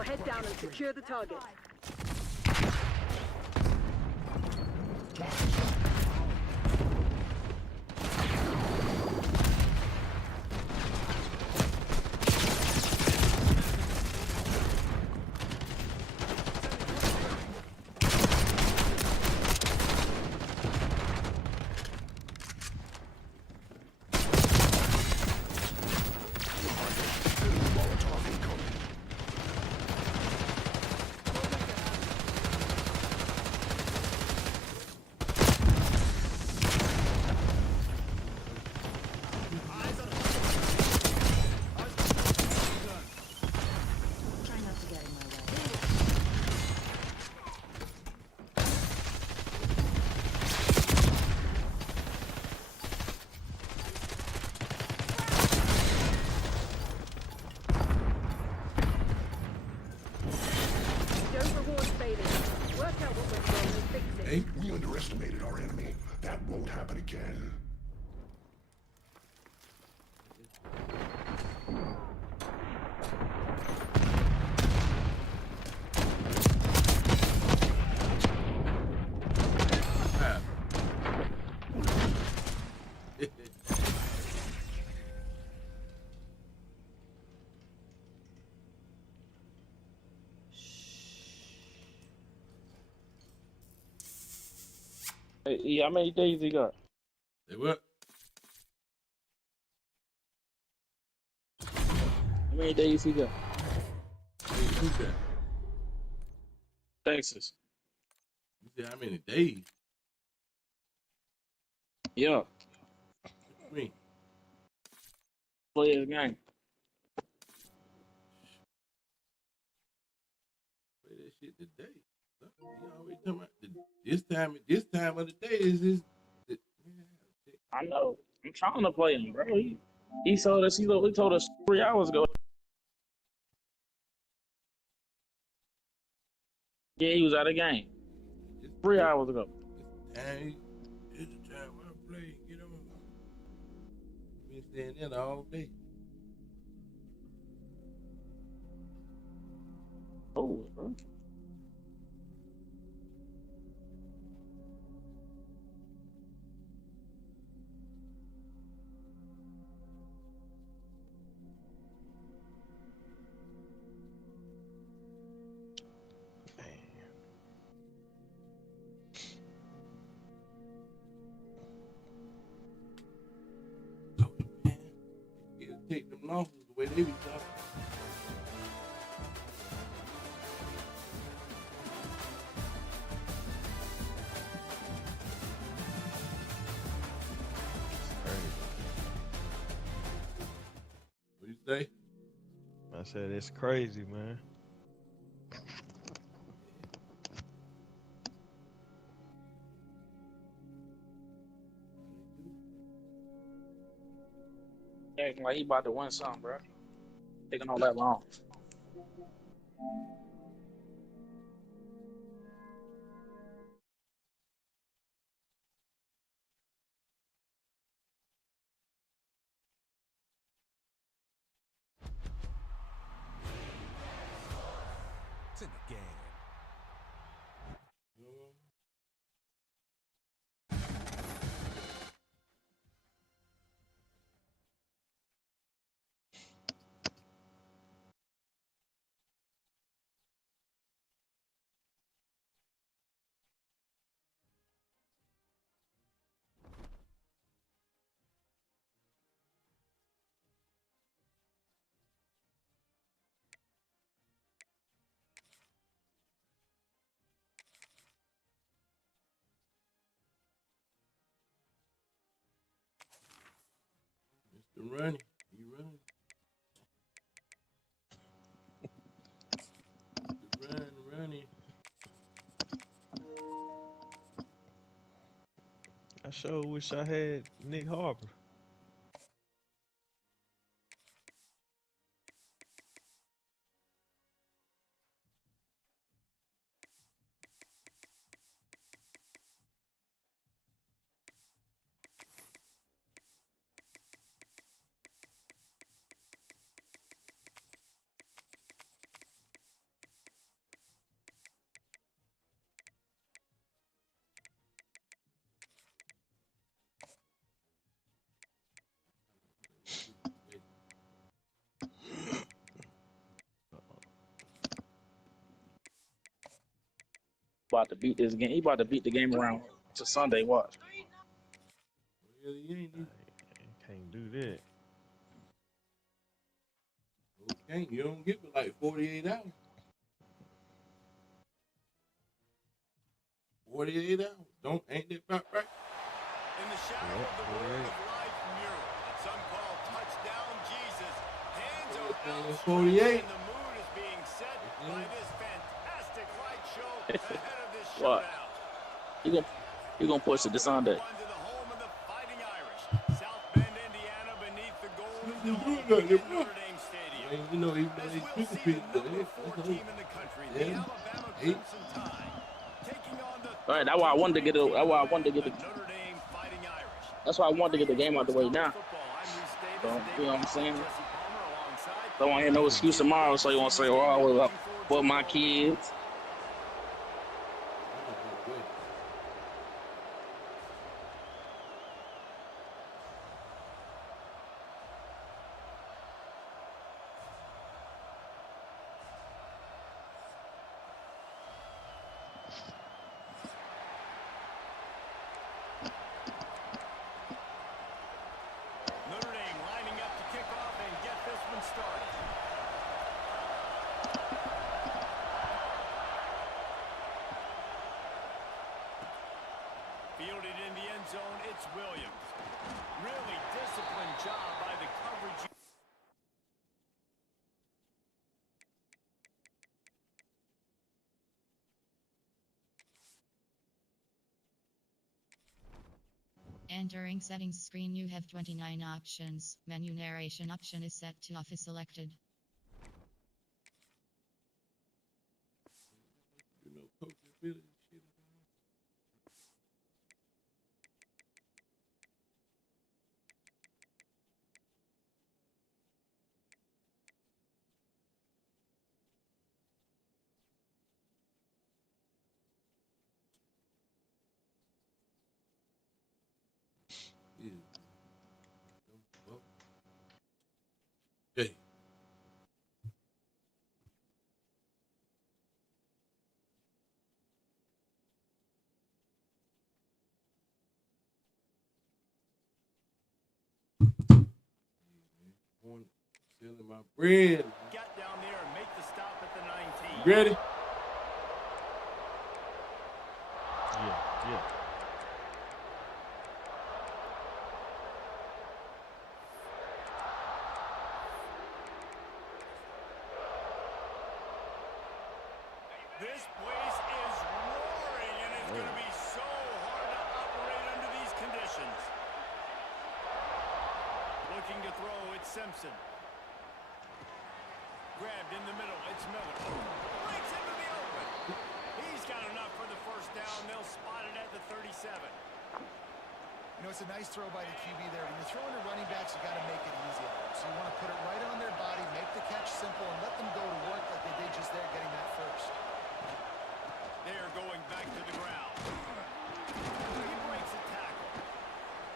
your head down and secure the target. Try not to get in my way. Don't reward failure. Work out what went wrong and fix it. Hey, We underestimated our enemy. That won't happen again. ah. Hey, how many days he got? Say what? How many days he got? Hey, who that? Texas. You said how many days? Yeah, What you mean? play his game. Play that shit today. You always talking about this time of the day is this. I know. I'm trying to play him, bro. He told us he told us 3 hours ago. Yeah, he was out of game This 3 hours ago. time, this the time when I play. Get on. Been staying there all day. Oh, bro. Man, you take them losses the way they be talking. What you say? I said it's crazy, man. Acting like he about to win something, bro. Taking all that long. It's in the game. Mr. Running. He running. Mr. Running. I sure wish I had Nick Harper. About to beat this game. He about to beat the game around to Sunday. Watch. Well, he ain't even- Can't do that. Okay, you don't get but like 48 hours. 48 hours. Ain't that about right? In the shadow of the Word of Life mural, at some call Touchdown Jesus, hands are 48. and the mood is being set by this fantastic light show ahead of this What? showdown. He gonna push it to Sunday. One to the home of the Fighting Irish, South Bend, Indiana, beneath the golden You dome doing at that, bro? Notre Dame Stadium. Man, you know, even though As they we'll speaking see the people, number 4 team in the country, the Yeah. Alabama 8. Crimson Tide, taking on the All right, that's why I wanted to get it. That's why I wanted to get the. Notre Dame Fighting Irish. That's why I wanted to get the game out the way now. Football, I'm Reese Davis, So, you know what I'm saying? Jesse Palmer alongside. Don't want to hear no excuse tomorrow, so you want to say, "Oh, I was up with my kids." Notre Dame lining up to kick off and get this one started. Fielded in the end zone, it's Williams. Really disciplined job by the coverage. Entering settings screen, you have 29 options. Menu narration option is set to off is selected. You know, coaches feel this shit. Yeah. Hey. Selling my bread. Get down there and make the stop at the 19. You ready? Yeah. This place is roaring, and it's going to be so hard to operate under these conditions. Looking to throw, it's Simpson. Grabbed in the middle, it's Miller. Breaks into the open. He's got enough for the first down. They'll spot it at the 37. You know, it's a nice throw by the QB there. When you're throwing to running backs, you got to make it easy on them. So you want to put it right on their body, make the catch simple, and let them go to work like they did just there, getting that first. They're going back to the ground. He breaks a tackle.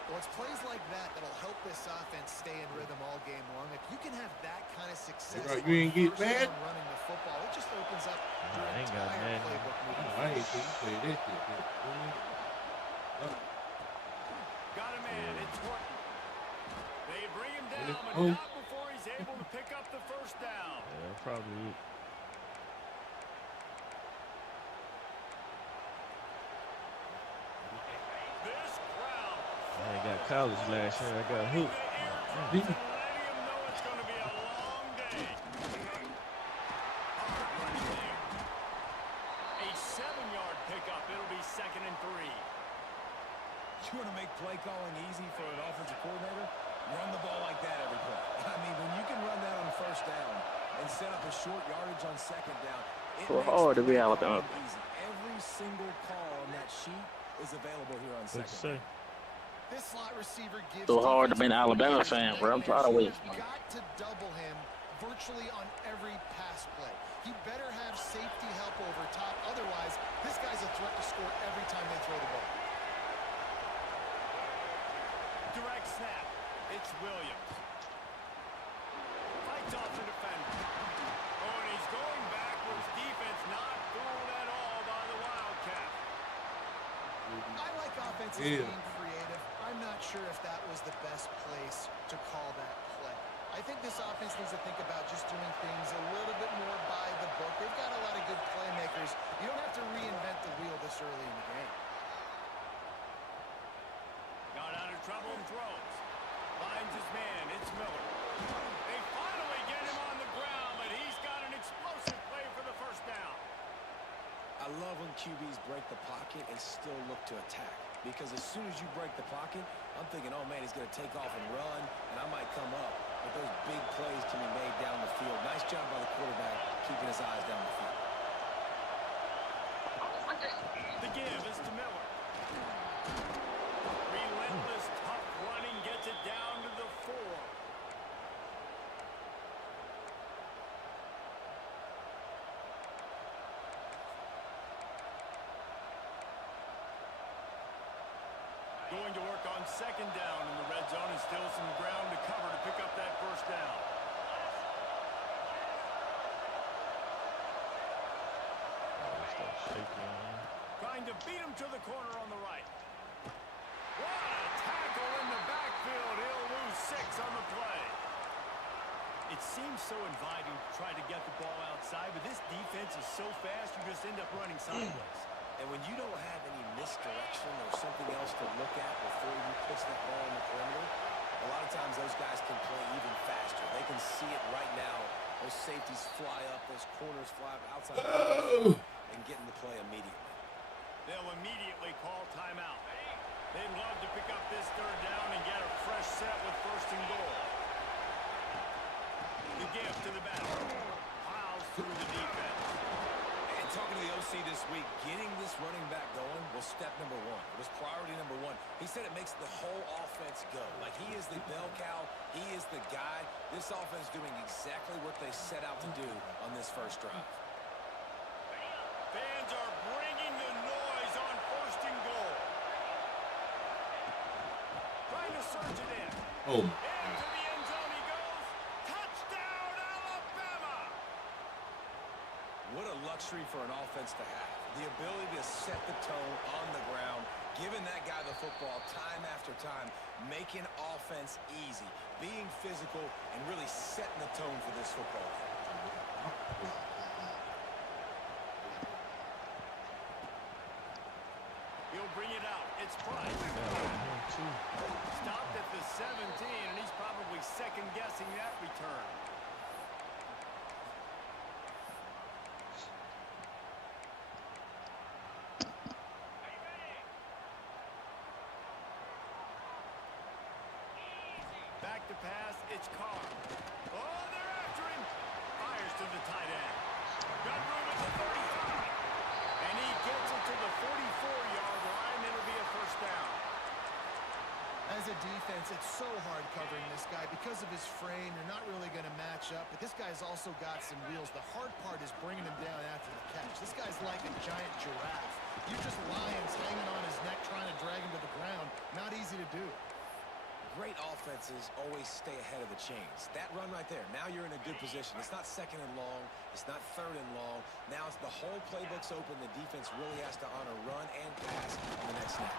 Well, it's plays like that that'll help this offense stay in rhythm all game long. If you can have that kind of success Right, you ain't get mad? running the football, it just opens up your I ain't got entire mad, playbook moving I ain't think you play that shit. Got a man. It's Horton. They bring him down, but Oh. not before he's able to pick up the first down. Yeah, probably. This crowd I ain't got college last year. I got hooped. letting him know it's going to be a long day. Hard running there. A 7-yard pickup. It'll be 2nd and 3. You want to make play calling easy for an offensive coordinator? Run the ball like that every play. I mean, when you can run that on first down and set up a short yardage on second down, it So makes hard to be play Alabama. calling easy. Every single call on that sheet is available here on What'd you second. say? This slot receiver gives So hard to be an defensive Alabama players fan, bro. I'm nightmares. tired of waiting. You've got to double him virtually on every pass play. You better have safety help over top. Otherwise, this guy's a threat to score every time they throw the ball. Direct snap. It's Williams. Fights off the defender. Oh, and he's going backwards. Defense not fooled at all by the Wildcats. offense is Yeah. being creative. I'm not sure if that was the best place to call that play. I think this offense needs to think about just doing things a little bit more by the book. They've got a lot of good playmakers. You don't have to reinvent the wheel this early in the game. Got out of trouble and throws. Finds his man. It's Miller. They finally get him on the ground, but he's got an explosive play for the first down. I love when QBs break the pocket and still look to attack. Because as soon as you break the pocket, I'm thinking, oh man, he's going to take off and run, and I might come up. But those big plays can be made down the field. Nice job by the quarterback keeping his eyes down the field. The give is to Miller. Relentless, tough running gets it down to the 4. Going to work on second down in the red zone and still some ground to cover to pick up that first down. Start shaking. Trying to beat him to the corner on the right. What a tackle in the backfield. He'll lose 6 on the play. It seems so inviting to try to get the ball outside, but this defense is so fast you just end up running sideways. And when you don't have any misdirection or something else to look at before you pitch that ball in the perimeter, a lot of times those guys can play even faster. They can see it right now. Those safeties fly up, those corners fly up outside the ball and get in the play immediately. They'll immediately call timeout. They'd love to pick up this third down and get a fresh set with first and goal. The give to the back. Piles through the defense. And talking to the OC this week, getting this running back going was step number 1. It was priority number 1. He said it makes the whole offense go. Like he is the bell cow. He is the guy. This offense doing exactly what they set out to do on this first drive. Fans are bringing the noise on first and goal. Trying to surge it in. Oh. Into the end zone he goes. Touchdown, Alabama! What a luxury for an offense to have. The ability to set the tone on the ground, giving that guy the football time after time, making offense easy, being physical, and really setting the tone for this football game. He'll bring it out. It's Price. Stopped at the 17, and he's probably second-guessing that return. Back to pass, it's Carr. Oh, they're after him. Fires to the tight end. Got room at the 35. And he gets it to the 44-yard line. It'll be a first down. As a defense, it's so hard covering this guy. Because of his frame, you're not really going to match up. But this guy's also got some wheels. The hard part is bringing him down after the catch. This guy's like a giant giraffe. You're just lions hanging on his neck trying to drag him to the ground. Not easy to do. Great offenses always stay ahead of the chains. That run right there, now you're in a good position. It's not second and long. It's not third and long. Now it's the whole playbook's open. The defense really has to honor run and pass on the next snap.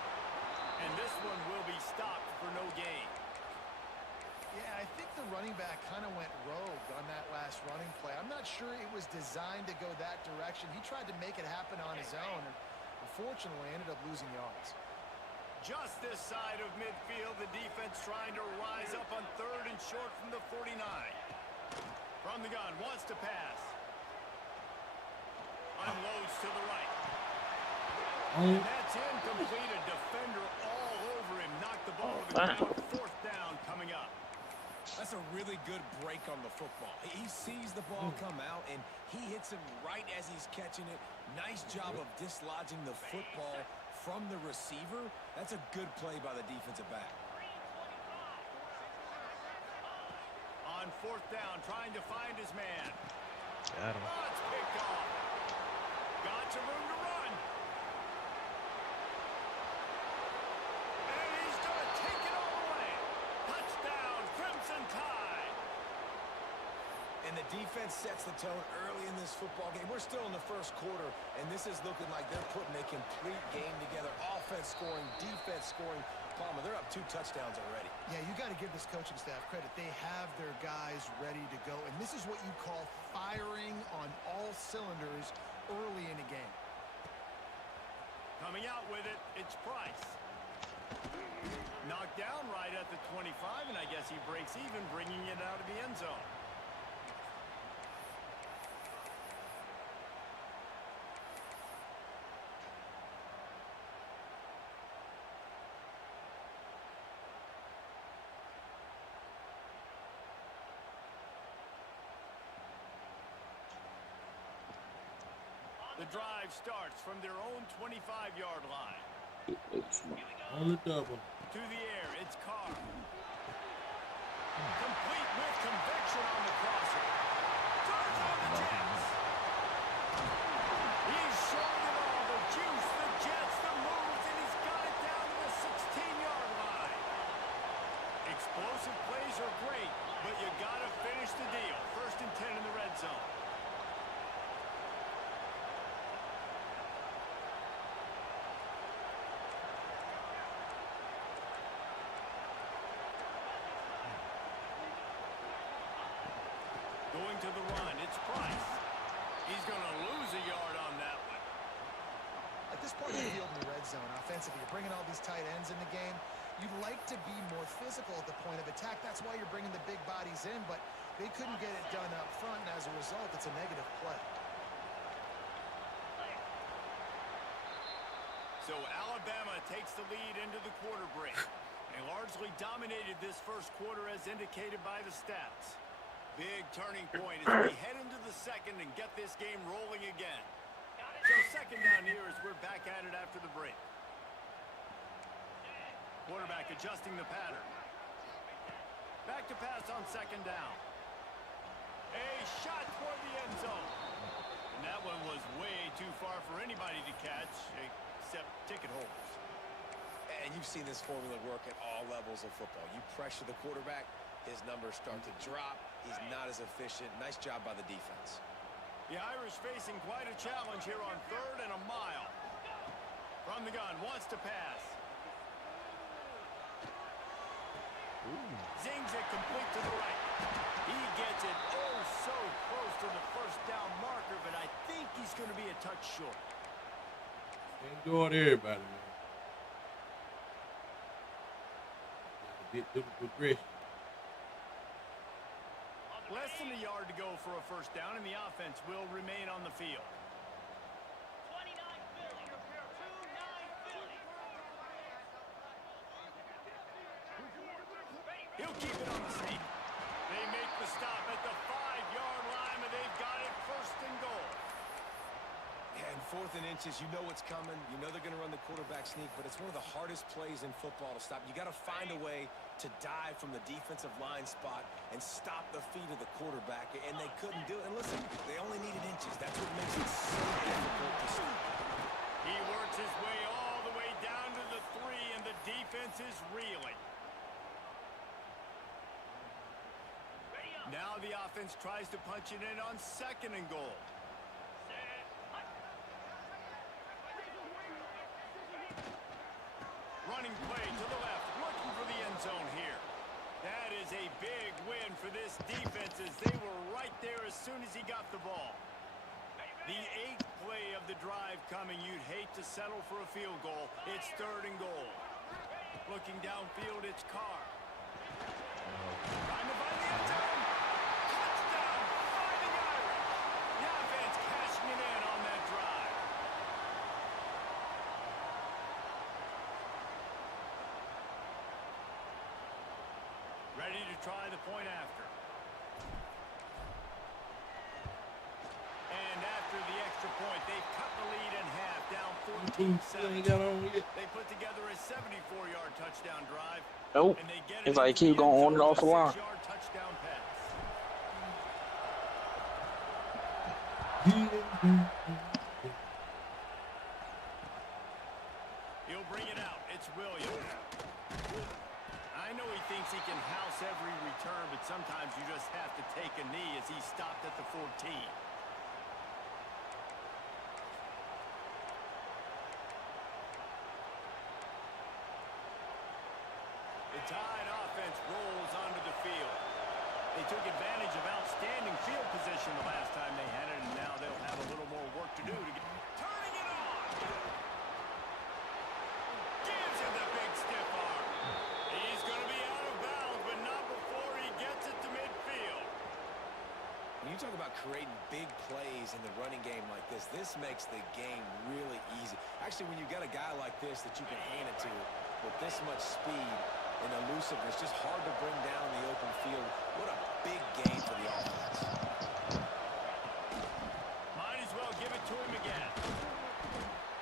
And this one will be stopped for no gain. Yeah, I think the running back kind of went rogue on that last running play. I'm not sure it was designed to go that direction. He tried to make it happen on his own, and unfortunately ended up losing yards. Just this side of midfield, the defense trying to rise up on third and short from the 49. From the gun, wants to pass. Unloads to the right. And that's incomplete. A defender all over him. Knocked the ball to the ground. Fourth down coming up. That's a really good break on the football. He sees the ball come out, and he hits him right as he's catching it. Nice job of dislodging the football from the receiver. That's a good play by the defensive back. On fourth down, trying to find his man. Got him. Oh, it's picked off. Got some room to run. And he's going to take it all away. Touchdown, Crimson Tide. And the defense sets the tone early in this football game. We're still in the first quarter, and this is looking like they're putting a complete game together. Offense scoring, defense scoring. Palmer, they're up 2 touchdowns already. Yeah, you got to give this coaching staff credit. They have their guys ready to go, and this is what you call firing on all cylinders early in a game. Coming out with it, it's Price. Knocked down right at the 25, and I guess he breaks even, bringing it out of the end zone. The drive starts from their own 25-yard line. On the double. To the air, it's Carr. Complete with conviction on the crosser. Turns on the Jets. He's showing it all. The juice, the Jets, the moves, and he's got it down to the 16-yard line. Explosive plays are great, but you got to finish the deal. 1st and 10 in the red zone. Going to the run, it's Price. He's going to lose a yard on that one. At this point in the field in the red zone, offensively, you're bringing all these tight ends in the game. You'd like to be more physical at the point of attack. That's why you're bringing the big bodies in, but they couldn't get it done up front, and as a result, it's a negative play. So Alabama takes the lead into the quarter break. They largely dominated this first quarter as indicated by the stats. Big turning point as we head into the second and get this game rolling again. So 2nd down here as we're back at it after the break. Quarterback adjusting the pattern. Back to pass on 2nd down. A shot toward the end zone. And that one was way too far for anybody to catch, except ticket holders. And you've seen this formula work at all levels of football. You pressure the quarterback, his numbers start to drop. He's not as efficient. Nice job by the defense. The Irish facing quite a challenge here on 3rd and a mile. From the gun, wants to pass. Zings it complete to the right. He gets it oh so close to the 1st down marker, but I think he's going to be a touch short. Can't go out everybody, man. Get through the progression. Less than a yard to go for a 1st down, and the offense will remain on the field. He'll keep it on the sneak. They make the stop at the 5-yard line, and they've got it 1st and goal. Yeah, and 4th and inches, you know what's coming. You know they're going to run the quarterback sneak, but it's one of the hardest plays in football to stop. You got to find a way to dive from the defensive line spot and stop the feet of the quarterback, and they couldn't do it. And listen, they only needed inches. That's what makes it so difficult to stop. He works his way all the way down to the 3, and the defense is reeling. Now the offense tries to punch it in on 2nd and goal. Running play to the left, looking for the end zone here. That is a big win for this defense as they were right there as soon as he got the ball. The 8th play of the drive coming. You'd hate to settle for a field goal. It's 3rd and goal. Looking downfield, it's Carr. Trying to find the end zone. Touchdown, Fighting Irish. The offense cashing it in on that drive. Ready to try the point after. And after the extra point, they've cut the lead in half, down 14-7. They put together a 74-yard touchdown drive. Nope. And they get If I keep going on and off the line. 6-yard touchdown pass. He'll bring it out. It's Williams. I know he thinks he can house every return, but sometimes you just have to take a knee as he stopped at the 14. The Tide offense rolls onto the field. They took advantage of outstanding field position the last time they had it, and now they'll have a little more work to do to get... Turning it on! Gives him the big stiff arm. He's going to be out of bounds, but not before he gets it to midfield. When you talk about creating big plays in the running game like this makes the game really easy. Actually, when you got a guy like this that you can hand it to with this much speed and elusiveness, just hard to bring down in the open field. What a big gain for the offense. Might as well give it to him again.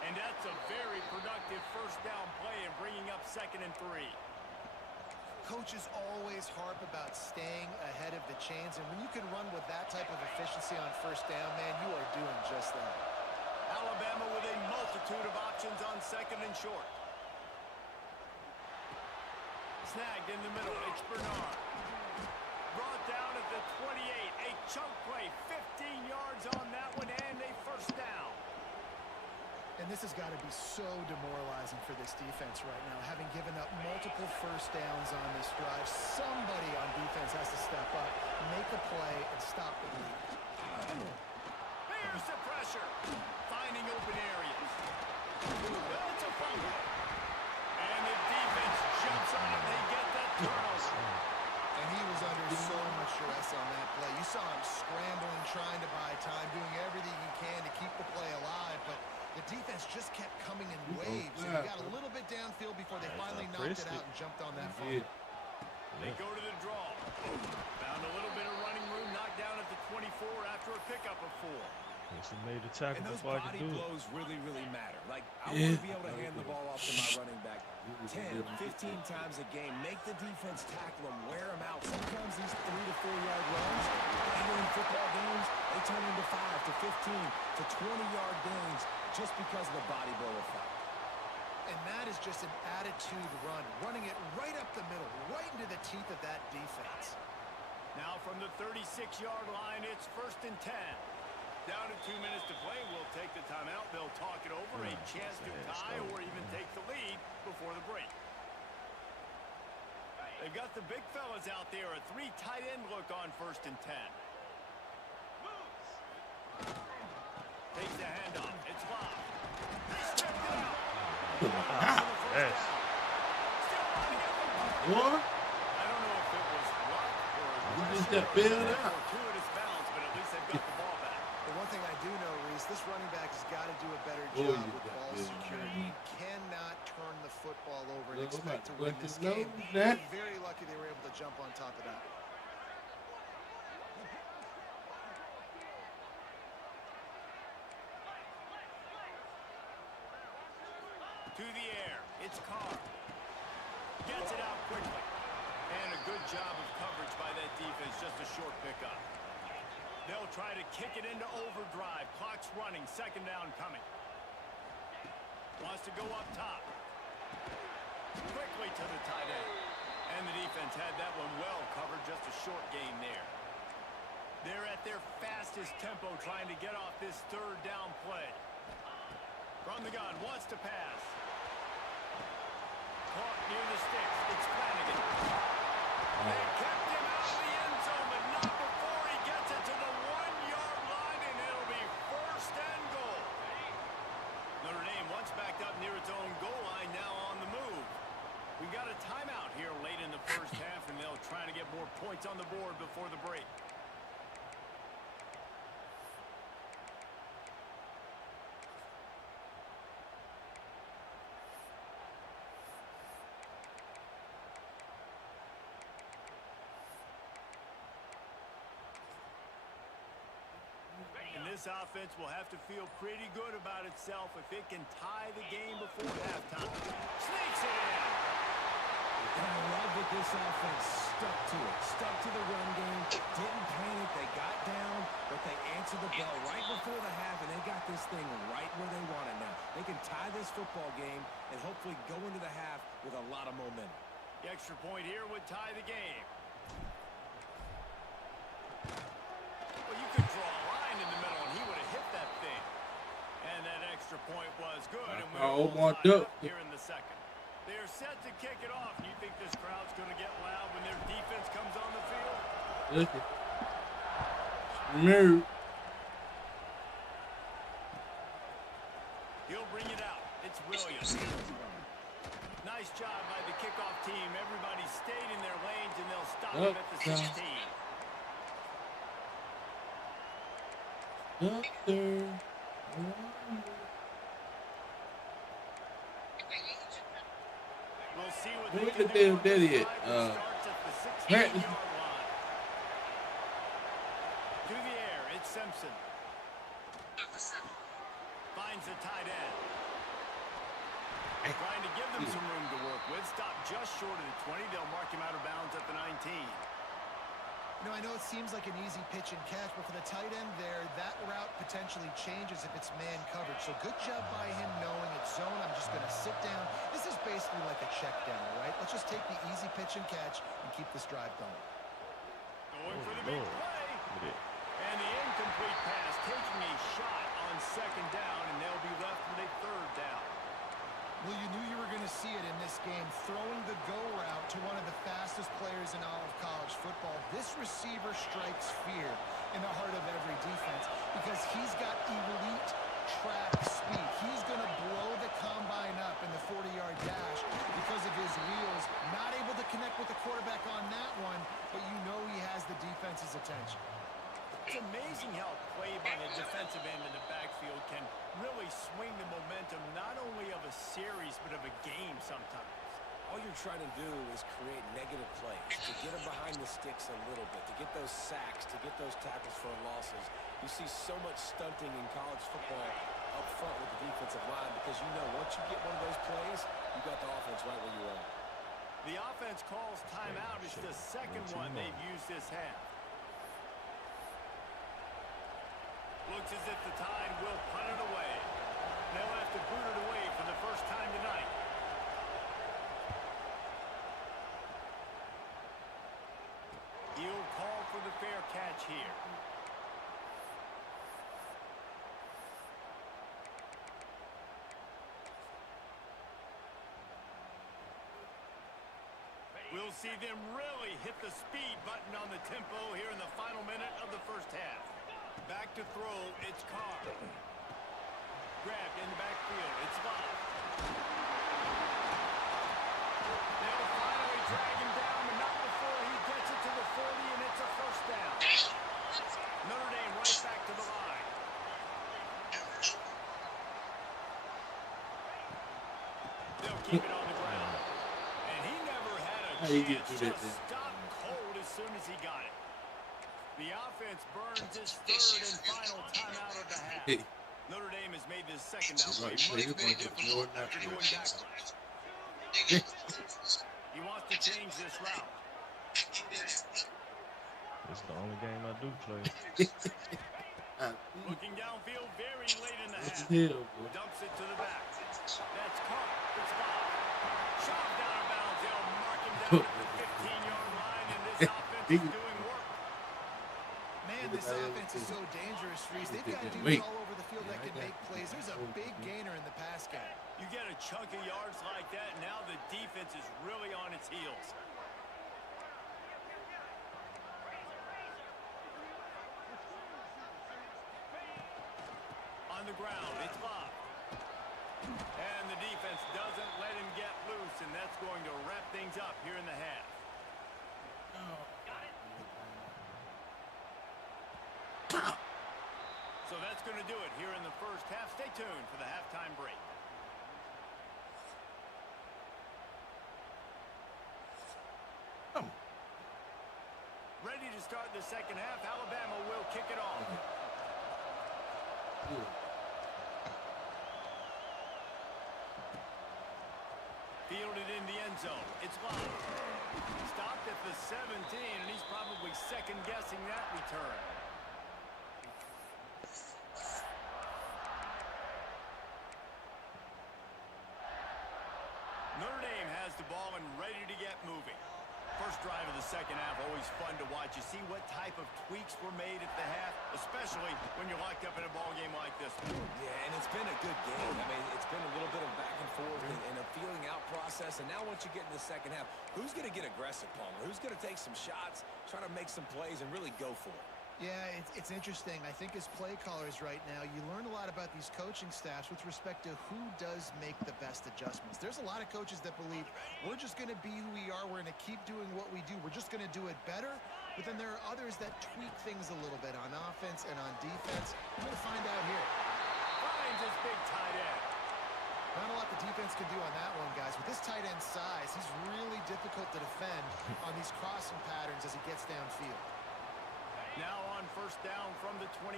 And that's a very productive first down play and bringing up 2nd and 3. Coaches always harp about staying ahead of the chains, and when you can run with that type of efficiency on first down, man, you are doing just that. Alabama with a multitude of options on 2nd and short. Snagged in the middle, it's Bernard. Brought down at the 28, a chunk play, 15 yards on that one, and a first down. And this has got to be so demoralizing for this defense right now. Having given up multiple first downs on this drive, somebody on defense has to step up, make a play, and stop the lead. Here's the pressure. Finding open areas. That's a fumble. And the defense jumps on it. They get that turnover. And he was under so much stress on that play. You saw him scrambling, trying to buy time, doing everything he can to keep the play alive, but the defense just kept coming in waves. And he got a little bit downfield before they finally knocked it out and jumped on that fumble. They go to the draw. Found a little bit of running room, knocked down at the 24 after a pickup of 4. He made the tackle And those before I body could do it. blows really, really matter. Like, I want to be able to hand the ball off to my running back 10, 15 times a game. Make the defense tackle them, wear them out. Sometimes these 3 to 4 yard runs, even in football games, they turn into 5 to 15 to 20-yard gains just because of the body blow effect. And that is just an attitude run, running it right up the middle, right into the teeth of that defense. Now from the 36-yard line, it's 1st and 10. Down to 2 minutes to play. We'll take the timeout. They'll talk it over. A chance to tie or even take the lead before the break. They've got the big fellas out there. A 3 tight end look on 1st and 10. Takes the handoff. It's Love. They stepped it out. Yes. What? I don't know if it was luck or You just got bailed out. fortuitous bounce, but at least they've got the ball back. The one thing I do know, Reese, this running back has got to do a better Oh, job you with got ball this. security. You cannot turn the football over and Well, expect to I'm win about to this let you game. know that. They're very lucky they were able to jump on top of that. To the air. It's Carr. Gets it out quickly. And a good job of coverage by that defense. Just a short pickup. They'll try to kick it into overdrive. Clock's running. 2nd down coming. Wants to go up top. Quickly to the tight end. And the defense had that one well covered. Just a short gain there. They're at their fastest tempo trying to get off this 3rd down play. From the gun. Wants to pass. Caught near the sticks. It's Flanagan. They kept him out of the end zone, but not before he gets it to the 1-yard line, and it'll be 1st and goal. Notre Dame once backed up near its own goal line, now on the move. We got a timeout here late in the first half, and they'll try to get more points on the board before the break. And this offense will have to feel pretty good about itself if it can tie the game before halftime. Sneaks it in. And I love that this offense stuck to it. Stuck to the run game. Didn't panic. They got down, but they answered the bell right before the half, and they got this thing right where they want it now. They can tie this football game and hopefully go into the half with a lot of momentum. The extra point here would tie the game. Omar Duck. Here in the second. They are set to kick it off. You think this crowd's going to get loud when their defense comes on the field? Look it. Move. He'll bring it out. It's Williams. Nice job by the kickoff team. Everybody stayed in their lanes, and they'll stop him at the 16. Doctor. We'll see what Look they at can the do damn on this daddy drive. at, It starts at the 16-yard Practice. line. To the air, it's Simpson. Finds the tight end. Trying to give them some room to work with. Stop just short of the 20. They'll mark him out of bounds at the 19. You know, I know it seems like an easy pitch and catch, but for the tight end there, that route potentially changes if it's man coverage. So good job by him knowing it's zone. I'm just going to sit down. This is basically like a check down, all right? Let's just take the easy pitch and catch and keep this drive going. Going for the big play. And the incomplete pass, taking a shot on second down, and they'll be left with a third down. Well, you knew you were going to see it in this game, throwing the go route to one of the fastest players in all of college football. This receiver strikes fear in the heart of every defense because he's got elite track speed. He's going to blow the combine up in the 40-yard dash because of his wheels. Not able to connect with the quarterback on that one, but you know he has the defense's attention. It's amazing how play by the defensive end in the backfield can really swing the momentum not only of a series but of a game sometimes. All you're trying to do is create negative plays, to get them behind the sticks a little bit, to get those sacks, to get those tackles for losses. You see so much stunting in college football up front with the defensive line because you know once you get one of those plays, you got the offense right where you are. The offense calls timeout. It's the second one they've used this half. Looks as if the Tide will punt it away. They'll have to boot it away for the first time tonight. He'll call for the fair catch here. We'll see them really hit the speed button on the tempo here in the final minute of the first half. Back to throw, it's Carr. Grabbed in the backfield, it's Love. They'll finally drag him down, but not before he gets it to the 40, and it's a first down. Notre Dame right back to the line. They'll keep it on the ground. And he never had a chance to stop cold as soon as he got it. The offense burns its third and final timeout of the half. Notre Dame has made this second down play much more difficult after going backwards. He wants to change this route. It's the only game I do play. Looking downfield very late in the half. Dumps it to the back. That's caught. It's Bob. Shot down of bounds. They'll mark him down at the 15-yard line, and this offense is doing work. Man, this offense is so dangerous, Reese. They've got dudes all over the field that can make plays. There's a big gainer in the pass game. You get a chunk of yards like that, and now the defense is really on its heels. On the ground, it's Bob. And the defense doesn't let him get loose, and that's going to wrap things up here in the half. So that's going to do it here in the first half. Stay tuned for the halftime break. Ready to start the second half. Alabama will kick it off. Fielded in the end zone. It's Love. Stopped at the 17, and he's probably second-guessing that return. Notre Dame has the ball and ready to get moving. First drive of the second half, always fun to watch. You see what type of tweaks were made at the half. especially when you're locked up in a ball game like this one. Yeah, and it's been a good game. I mean, it's been a little bit of back and forth and a feeling out process. And now once you get in the second half, who's going to get aggressive, Palmer? Who's going to take some shots, try to make some plays, and really go for it? Yeah, it's interesting. I think as play callers right now, you learn a lot about these coaching staffs with respect to who does make the best adjustments. There's a lot of coaches that believe we're just going to be who we are. We're going to keep doing what we do. We're just going to do it better. But then there are others that tweak things a little bit on offense and on defense. We're going to find out here. Finds his big tight end. Not a lot the defense can do on that one, guys. With this tight end size, he's really difficult to defend on these crossing patterns as he gets downfield. Now on first down from the 28.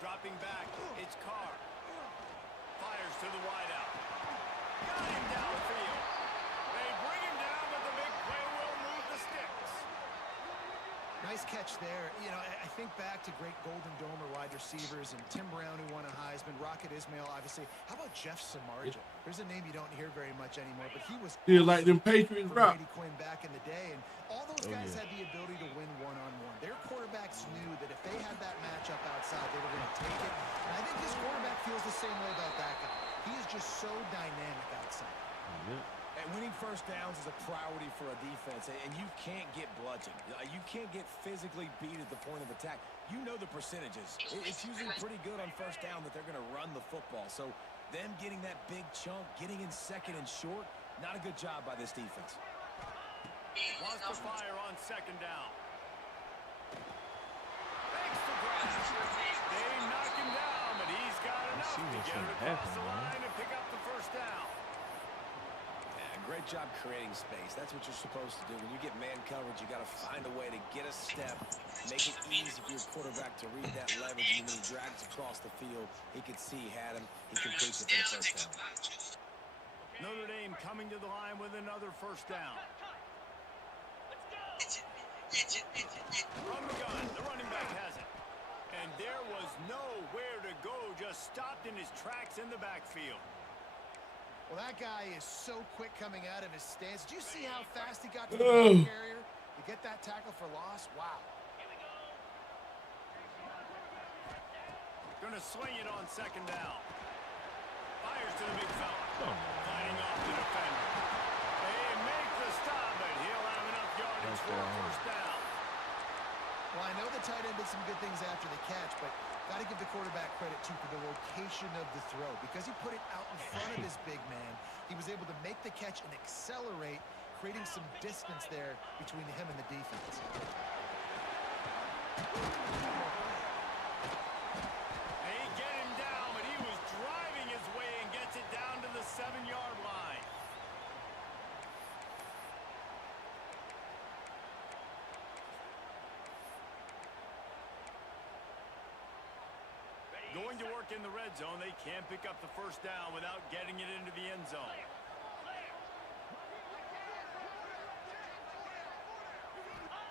Dropping back, it's Carr. Fires to the wideout. Got him downfield. They bring him down, but the big play will move the sticks. Nice catch there. You know, I think back to great Golden Domer wide receivers and Tim Brown, who won a Heisman, Rocket Ismail, obviously. How about Jeff Samardzija? There's a name you don't hear very much anymore, but he was still like them Patriots rock. Brady Quinn back in the day, and all those guys had the ability to win one-on-one. Their quarterbacks knew that if they had that matchup outside, they were going to take it. And I think this quarterback feels the same way about that guy. He is just so dynamic outside. And winning first downs is a priority for a defense, and you can't get bludgeoned. You can't get physically beat at the point of attack. You know the percentages. It's usually pretty good on first down that they're going to run the football. So them getting that big chunk, getting in second and short, not a good job by this defense. Wants to fire on second down. Thanks to Brown. They knock him down, but he's got enough to get it across the line and pick up the first down. Great job creating space. That's what you're supposed to do. When you get man coverage, you got to find a way to get a step, make it easy for your quarterback to read that leverage. And when he drags across the field, he could see he had him. He completes it for the first down. Notre Dame coming to the line with another first down. From the gun, the running back has it. And there was nowhere to go, just stopped in his tracks in the backfield. Well, that guy is so quick coming out of his stance. Did you see how fast he got to the ball carrier to get that tackle for loss? Wow. Gonna swing it on second down. Fires to the big fella. Fighting off the defender. They make the stop, but he'll have enough yardage for a first down. Well, I know the tight end did some good things after the catch, but got to give the quarterback credit, too, for the location of the throw. Because he put it out in front of his big man, he was able to make the catch and accelerate, creating some distance there between him and the defense. They get him down, but he was driving his way and gets it down to the 7-yard line. Going to work in the red zone. They can't pick up the first down without getting it into the end zone.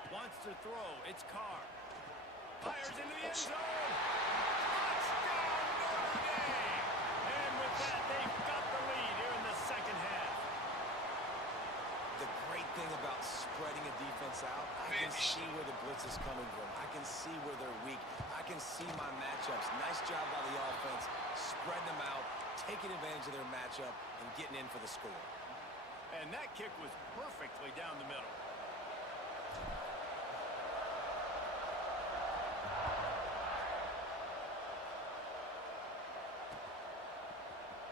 Wants to throw. It's Carr. Fires into the end zone. Touchdown, Notre Dame! And with that, they've got the lead here in the second half. The great thing about spreading a defense out, I can see where the blitz is coming from. I can see where they're weak. I can see my matchups. Nice job by the offense, spreading them out, taking advantage of their matchup, and getting in for the score. And that kick was perfectly down the middle.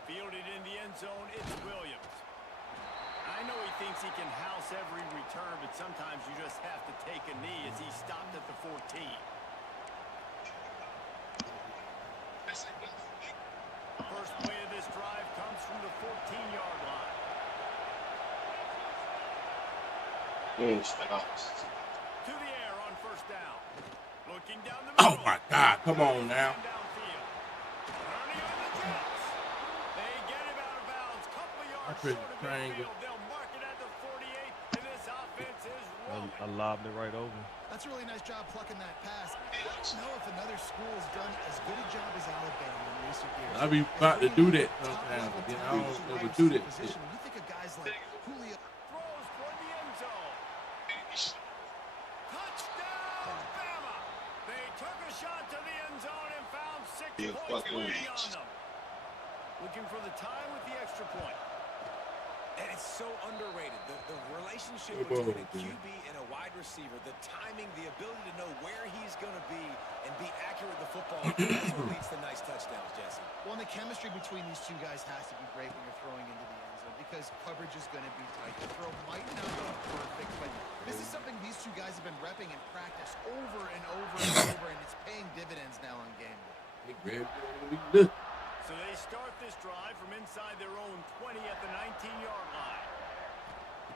Fielded in the end zone, it's Williams. I know he thinks he can house every return, but sometimes you just have to take a knee as he stopped at the 14. First play of this drive comes from the 14-yard line. To the air on first down. Looking down the middle. Oh my God, come on now. Downfield. Turning on the jets. They get him out of bounds. Couple yards short of midfield. They'll mark it at the 48, and this offense is rolling. I lobbed it right over. That's a really nice job plucking that pass. I don't know if another school has done as good a job as Alabama in recent years. I be about to do that sometimes, but then I don't ever do that shit. You think of guys like Julio. Throws for the end zone. Touchdown! took a shot to the end zone and found 6 Yeah, points fuck waiting me. on them. Looking for the tie with the extra point. And it's so underrated. The relationship Hey, between bro, a dude. QB and a wide receiver, the timing, the ability to know where he's going to be and be accurate with the football, that's what leads to nice touchdowns, Jesse. Well, and the chemistry between these two guys has to be great when you're throwing into the end zone because coverage is going to be tight. The throw might not be perfect, but this is something these two guys have been repping in practice over and over and over, and it's paying dividends now on game day. They grabbed it. So they start this drive from inside their own 20 at the 19-yard line.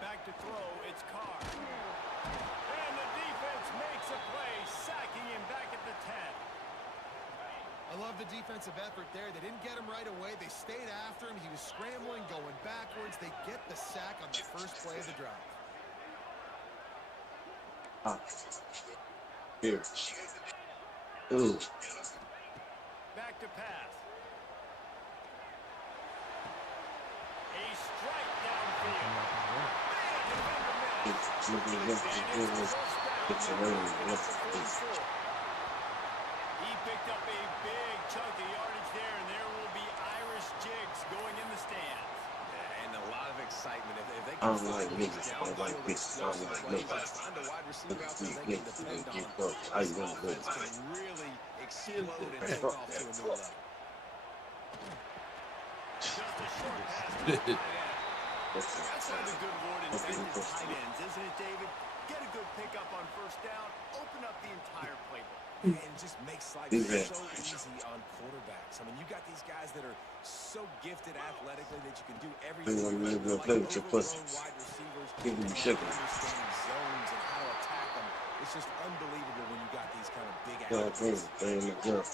Back to throw, it's Carr. And the defense makes a play, sacking him back at the 10. I love the defensive effort there. They didn't get him right away. They stayed after him. He was scrambling, going backwards. They get the sack on the first play of the drive. Here. Ooh. Back to pass. A strike downfield. He picked up a big chunk of yardage there, and there will be Irish jigs going in the stands. And a lot of excitement. If they I can don't like niggas. I don't like bitches. I don't like nobody. find a wide receiver out there they can depend on, I this want offense nobody. can really explode and take off to a new level. Just a short pass to the tight end. That's one of the good Lord intended tight ends, isn't it, David? Get a good pickup on first down, open up the entire playbook. And just makes life so easy on quarterbacks. I mean, you got these guys that are so gifted athletically that you can do everything. Like overgrown wide receivers, Give me sugar. understand zones and how to attack them. It's just unbelievable when you got these kind of big Yeah, athletes.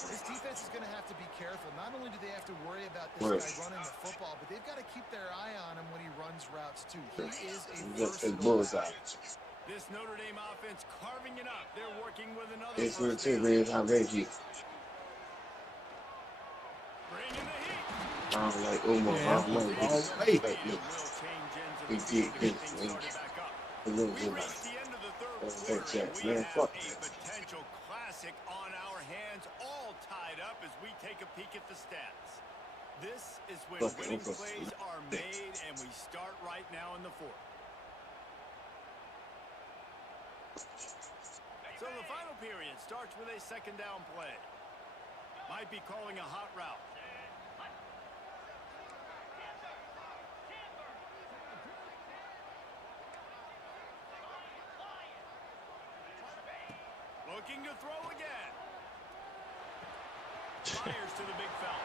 This defense is going to have to be careful. Not only do they have to worry about this guy running the football, but they've got to keep their eye on him when he runs routes, too. He is a versatile guy. This Notre Dame offense carving it up. They're working with another It's first too down. big. I'm ready. Bringing the heat. I don't like Umar. I don't like this. Hey, Will change ends of the He field did to get this, things man. started back up. a little We bit reached the end of the third like quarter, and Jacks, we man. have Fuck a that. potential classic on our hands, all tied up as we take a peek at the stats. This is when Fuck it, winning I'm plays fucking are made, and we start right now in the fourth. So the final period starts with a second down play. Might be calling a hot route. Looking to throw again. Fires to the big fella.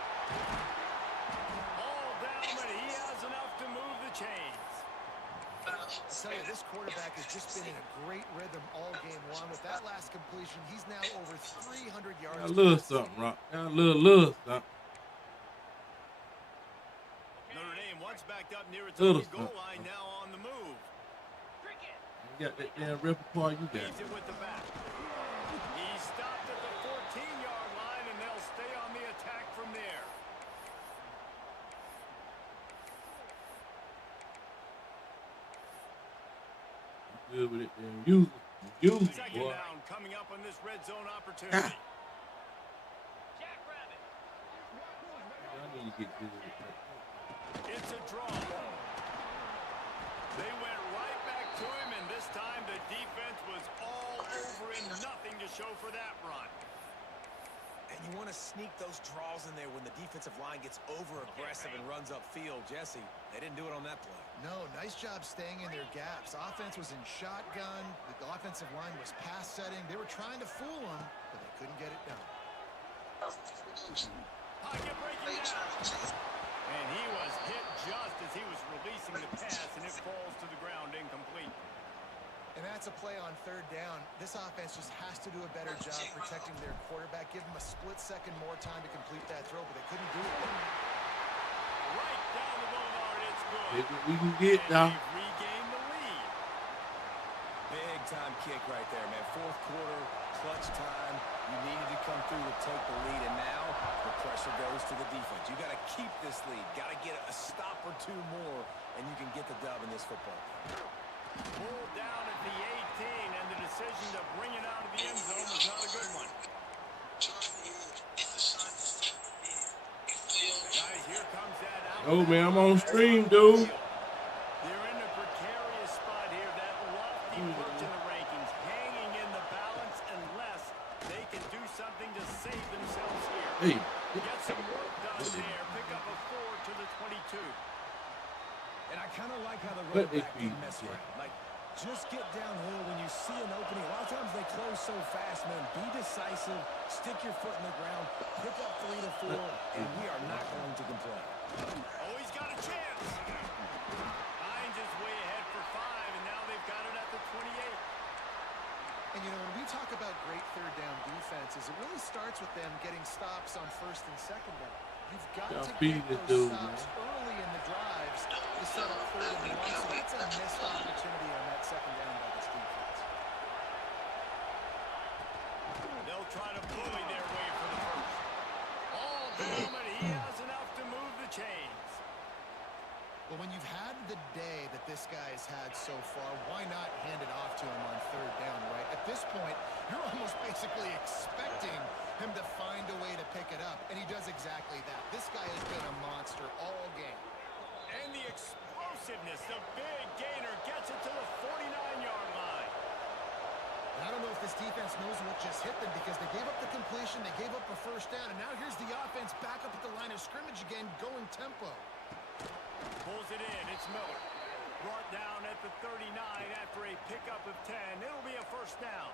All down, but he has enough to move the chains. I tell you, this quarterback has just been in a great rhythm all game long. With that last completion, he's now over 300 yards. Got a little something, Rock. Got a little something. Notre Dame once backed up near its Little own goal something. line, now on the move. You got that damn repertoire you got. Leads it with the back. He stopped at the 14-yard line, and they'll stay on the attack from there. You good with it, damn. Use it, Second boy. down coming up on this red zone opportunity. I need to get good with it. It's a draw. They went right back to him, and this time the defense was all over him. Nothing to show for that run. And you want to sneak those draws in there when the defensive line gets over-aggressive and runs upfield. Jesse, they didn't do it on that play. No, nice job staying in their gaps. Offense was in shotgun. The offensive line was pass setting. They were trying to fool him, but they couldn't get it done. Pocket breaking down. And he was hit just as he was releasing the pass, and it falls to the ground incomplete. And that's a play on third down. This offense just has to do a better job protecting their quarterback. Give him a split second more time to complete that throw, but they couldn't do it. Right down the boulevard, it's good. Take what we can get now. And they've regained the lead. Big time kick right there, man. Fourth quarter, clutch time. You needed to come through to take the lead, and now the pressure goes to the defense. You got to keep this lead. Got to get a stop or two more, and you can get the dub in this football game. Pulled down at the 18, and the decision to bring it out of the end zone was not a good one. Oh, man, I'm on stream, dude. They're in a precarious spot here. That lofty perch in the rankings, hanging in the balance unless they can do something to save themselves here. Hey. Get some work done there. Pick up a 4 to the 22. And I kind of like how the But running back can mess around. Like, just get downhill when you see an opening. A lot of times they close so fast, man. Be decisive. Stick your foot in the ground. Pick up 3 to 4, and we are not going to complain. Oh, he's got a chance. Hines is way ahead for 5, and now they've got it at the 28. And, you know, when we talk about great third down defenses, it really starts with them getting stops on first and second down. You've got to get those stops early in the drives to set up third and one. So that's a missed opportunity on that second down by this defense. They'll try to bully their way for the first. All the moment, he has enough to move the chains. Well, when you've had the day that this guy's had so far, why not hand it off to him on third down, right? At this point, you're almost basically expecting him to find a way to pick it up, and he does exactly that. This guy has been a monster all game. And the explosiveness, the big gainer gets it to the 49-yard line. And I don't know if this defense knows what just hit them because they gave up the completion, they gave up a first down, and now here's the offense back up at the line of scrimmage again, going tempo. Pulls it in, it's Miller. Brought down at the 39 after a pickup of 10. It'll be a first down.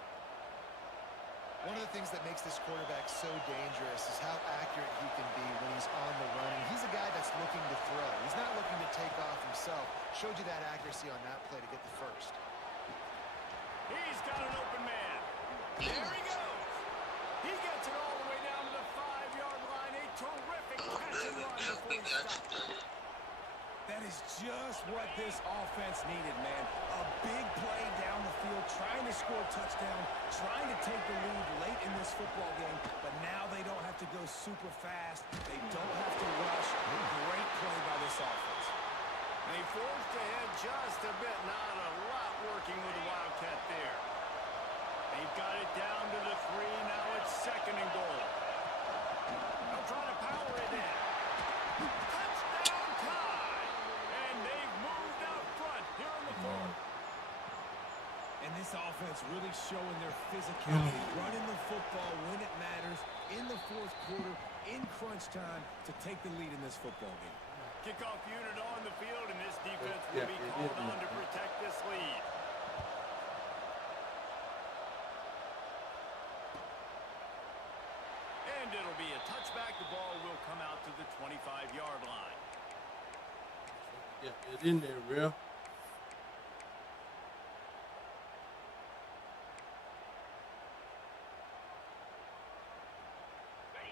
One of the things that makes this quarterback so dangerous is how accurate he can be when he's on the run. And he's a guy that's looking to throw. He's not looking to take off himself. Showed you that accuracy on that play to get the first. He's got an open man. There he goes. He gets it all the way down to the 5-yard line. A terrific catch and run before he stopped. That is just what this offense needed, man. A big play down the field, trying to score a touchdown, trying to take the lead late in this football game, but now they don't have to go super fast. They don't have to rush. Great play by this offense. They forced ahead just a bit. Not a lot working with the Wildcat there. They've got it down to the 3. Now it's second and goal. They'll try to power it in. Touchdown time! And they've moved out front here in the fourth. And this offense really showing their physicality, running the football when it matters, in the fourth quarter, in crunch time, to take the lead in this football game. Kickoff unit on the field, and this defense will be called on to protect this lead. And it'll be a touchback. The ball will come out to the 25-yard line. Get it in there, real.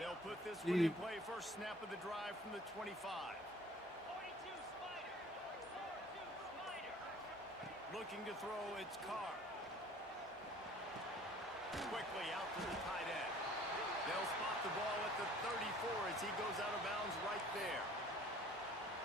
They'll put this one in play. First snap of the drive from the 25. Looking to throw, it's Carr. Quickly out to the tight end. They'll spot the ball at the 34 as he goes out of bounds right there.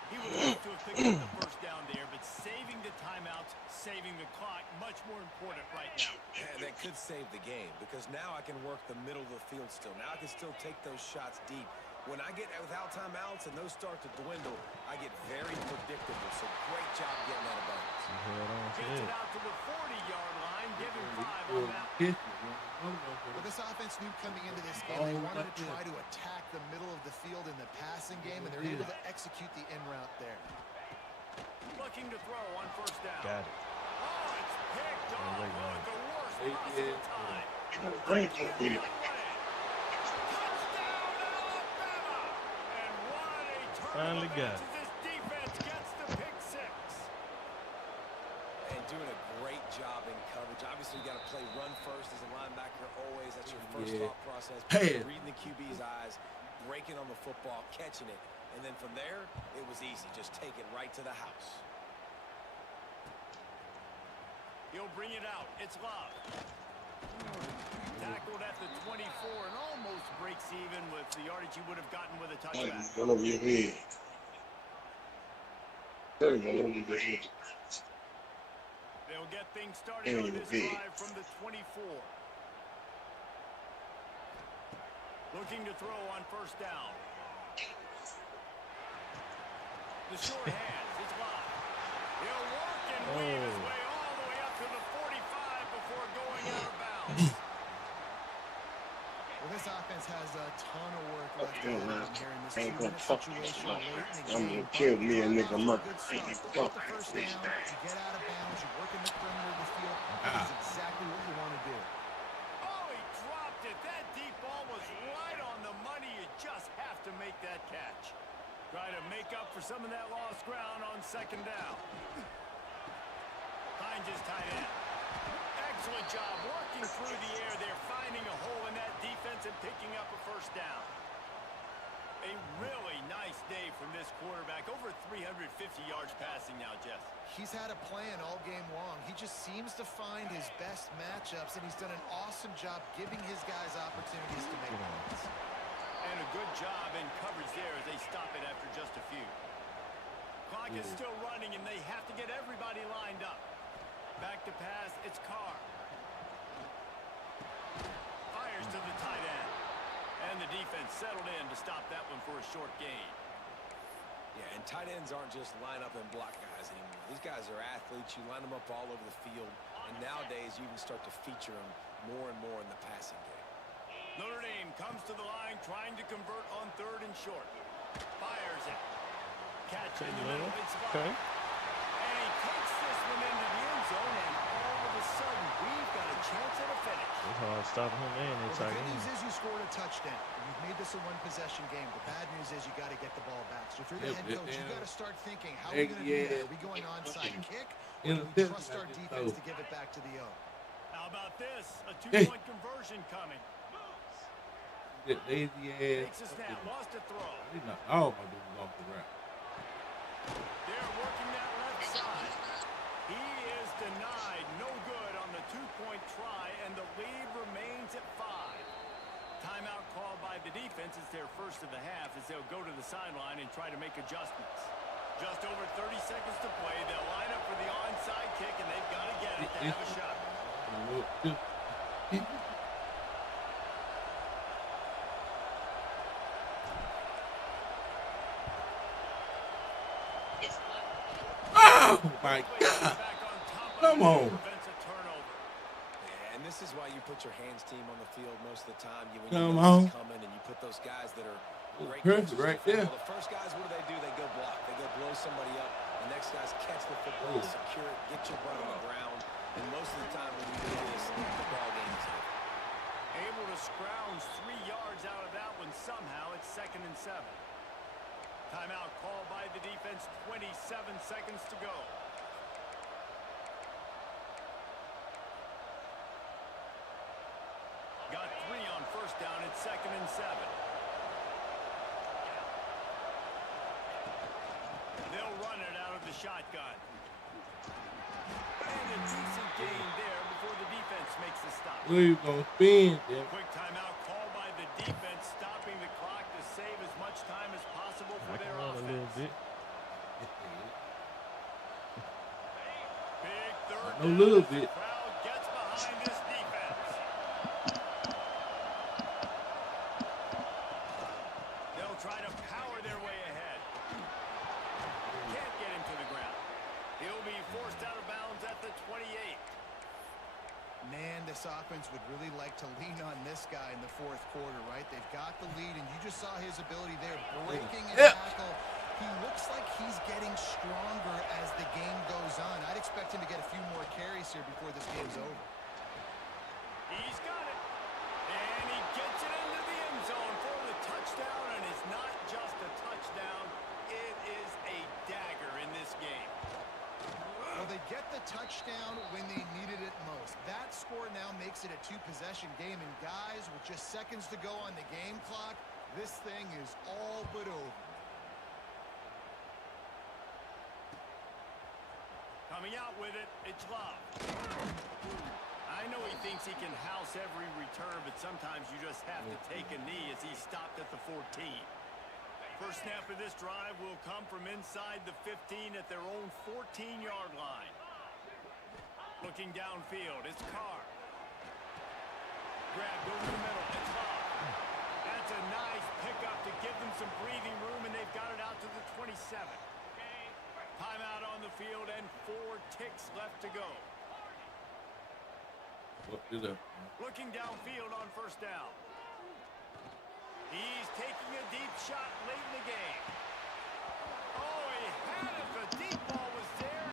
He would like to have picked up the first down there, but saving the timeouts, saving the clock, much more important right now. And that could save the game because now I can work the middle of the field still. Now I can still take those shots deep. When I get without timeouts and those start to dwindle, I get very predictable. So great job getting out of bounds. Gets it out to the 40-yard line, giving 5 on that. Well, this offense knew coming into this game they wanted to try to attack the middle of the field in the passing game, and they're able to execute the in route there. Looking to throw on first down. Got it. Oh, it's picked off at the worst possible time. Finally got it. This defense gets the pick 6. And doing a great job in coverage. Obviously, you got to play run first as a linebacker always. That's your first thought process. Reading the QB's eyes, breaking on the football, catching it. And then from there, it was easy. Just take it right to the house. He'll bring it out. It's Love. Tackled at the 24 and almost breaks even with the yardage he would have gotten with a touchback. They'll get things started on this drive from the 24. Looking to throw on first down. The short hands. It's live. He'll work and weave his way all the way up to the 45 before going out of bounds. Well, this offense has a ton of work left to do here in this 2-minute situation late in the game. Kill me a nigga, Good stuff. You get the first down, you get out of bounds, you work in the perimeter of the field. That's exactly what you want to do. Oh, he dropped it. That deep ball was right on the money. You just have to make that catch. Try to make up for some of that lost ground on second down. Finds his tight end. Excellent job working through the air there, finding a hole in that defense and picking up a first down. A really nice day from this quarterback. Over 350 yards passing now, Jeff. He's had a plan all game long. He just seems to find his best matchups, and he's done an awesome job giving his guys opportunities to make points. And a good job in coverage there as they stop it after just a few. Clock is still running, and they have to get everybody lined up. Back to pass, it's Carr. Fires to the tight end. And the defense settled in to stop that one for a short gain. Yeah, and tight ends aren't just line up and block guys anymore. These guys are athletes. You line them up all over the field. And nowadays, you can start to feature them more and more in the passing game. Notre Dame comes to the line trying to convert on 3rd and short. Fires it. Catch in the middle. It's fine. Okay. And he takes this one into the end zone, and all of a sudden, we've got a chance at a finish. It's hard stopping him and Well, his the tight good end. news is you scored a touchdown. You've made this a one-possession game. The bad news is you got to get the ball back. So if you're the head coach, you got to start thinking, how are we going to do that? Are we going onside kick, or do we trust our defense to give it back to the O? How about this? A 2-point conversion coming. That lazy ass. Takes a snap, lost a throw. He's not all my dudes off the route. They're working that left side. He is denied. No good on the 2-point try, and the lead remains at 5. Timeout called by the defense. It's their first of the half as they'll go to the sideline and try to make adjustments. Just over 30 seconds to play. They'll line up for the onside kick, and they've got to get it to have a shot. Oh my God! Come on! And this is why you put your hands team on the field most of the time. When Come you know on. it's coming and you put those guys that are great Perfect coaches right to there. football. The first guys, what do? They go block. They go blow somebody up. The next guys catch the football, secure it, get your butt on the ground. And most of the time when you do this, the ball game is over. Able to scrounge 3 yards out of that one somehow. It's 2nd and 7. Timeout called by the defense. 27 seconds to go. Got 3 on first down. It's 2nd and 7. They'll run it out of the shotgun. And a decent gain there before the defense makes the stop. Where you gonna spin? Yeah. Quick timeout called by the defense, stopping the clock to save as much time as possible for I can their run a little offense. bit. Big third A down little as the bit. crowd gets behind this defense. They'll try to power their way ahead. Can't get him to the ground. He'll be forced out of bounds at the 28. Man, this offense would really like to lean on this guy in the 4th quarter, right? They've got the lead, and you just saw his ability there, breaking and tackle. He looks like he's getting stronger as the game goes on. I'd expect him to get a few more carries here before this game's over. He's got it. And he gets it into the end zone for the touchdown, and it's not just a touchdown. It is a dagger in this game. Well, they get the touchdown when they needed it most. That score now makes it a 2-possession game, and guys, with just seconds to go on the game clock, this thing is all but over. Coming out with it, it's Love. I know he thinks he can house every return, but sometimes you just have to take a knee as he stopped at the 14. First snap of this drive will come from inside the 15 at their own 14-yard line. Looking downfield, it's Carr. Grab over the middle, it's Love. That's a nice pickup to give them some breathing room, and they've got it out to the 27. the field and 4 ticks left to go. What is up? Looking downfield on first down. He's taking a deep shot late in the game. Oh, he had it for deep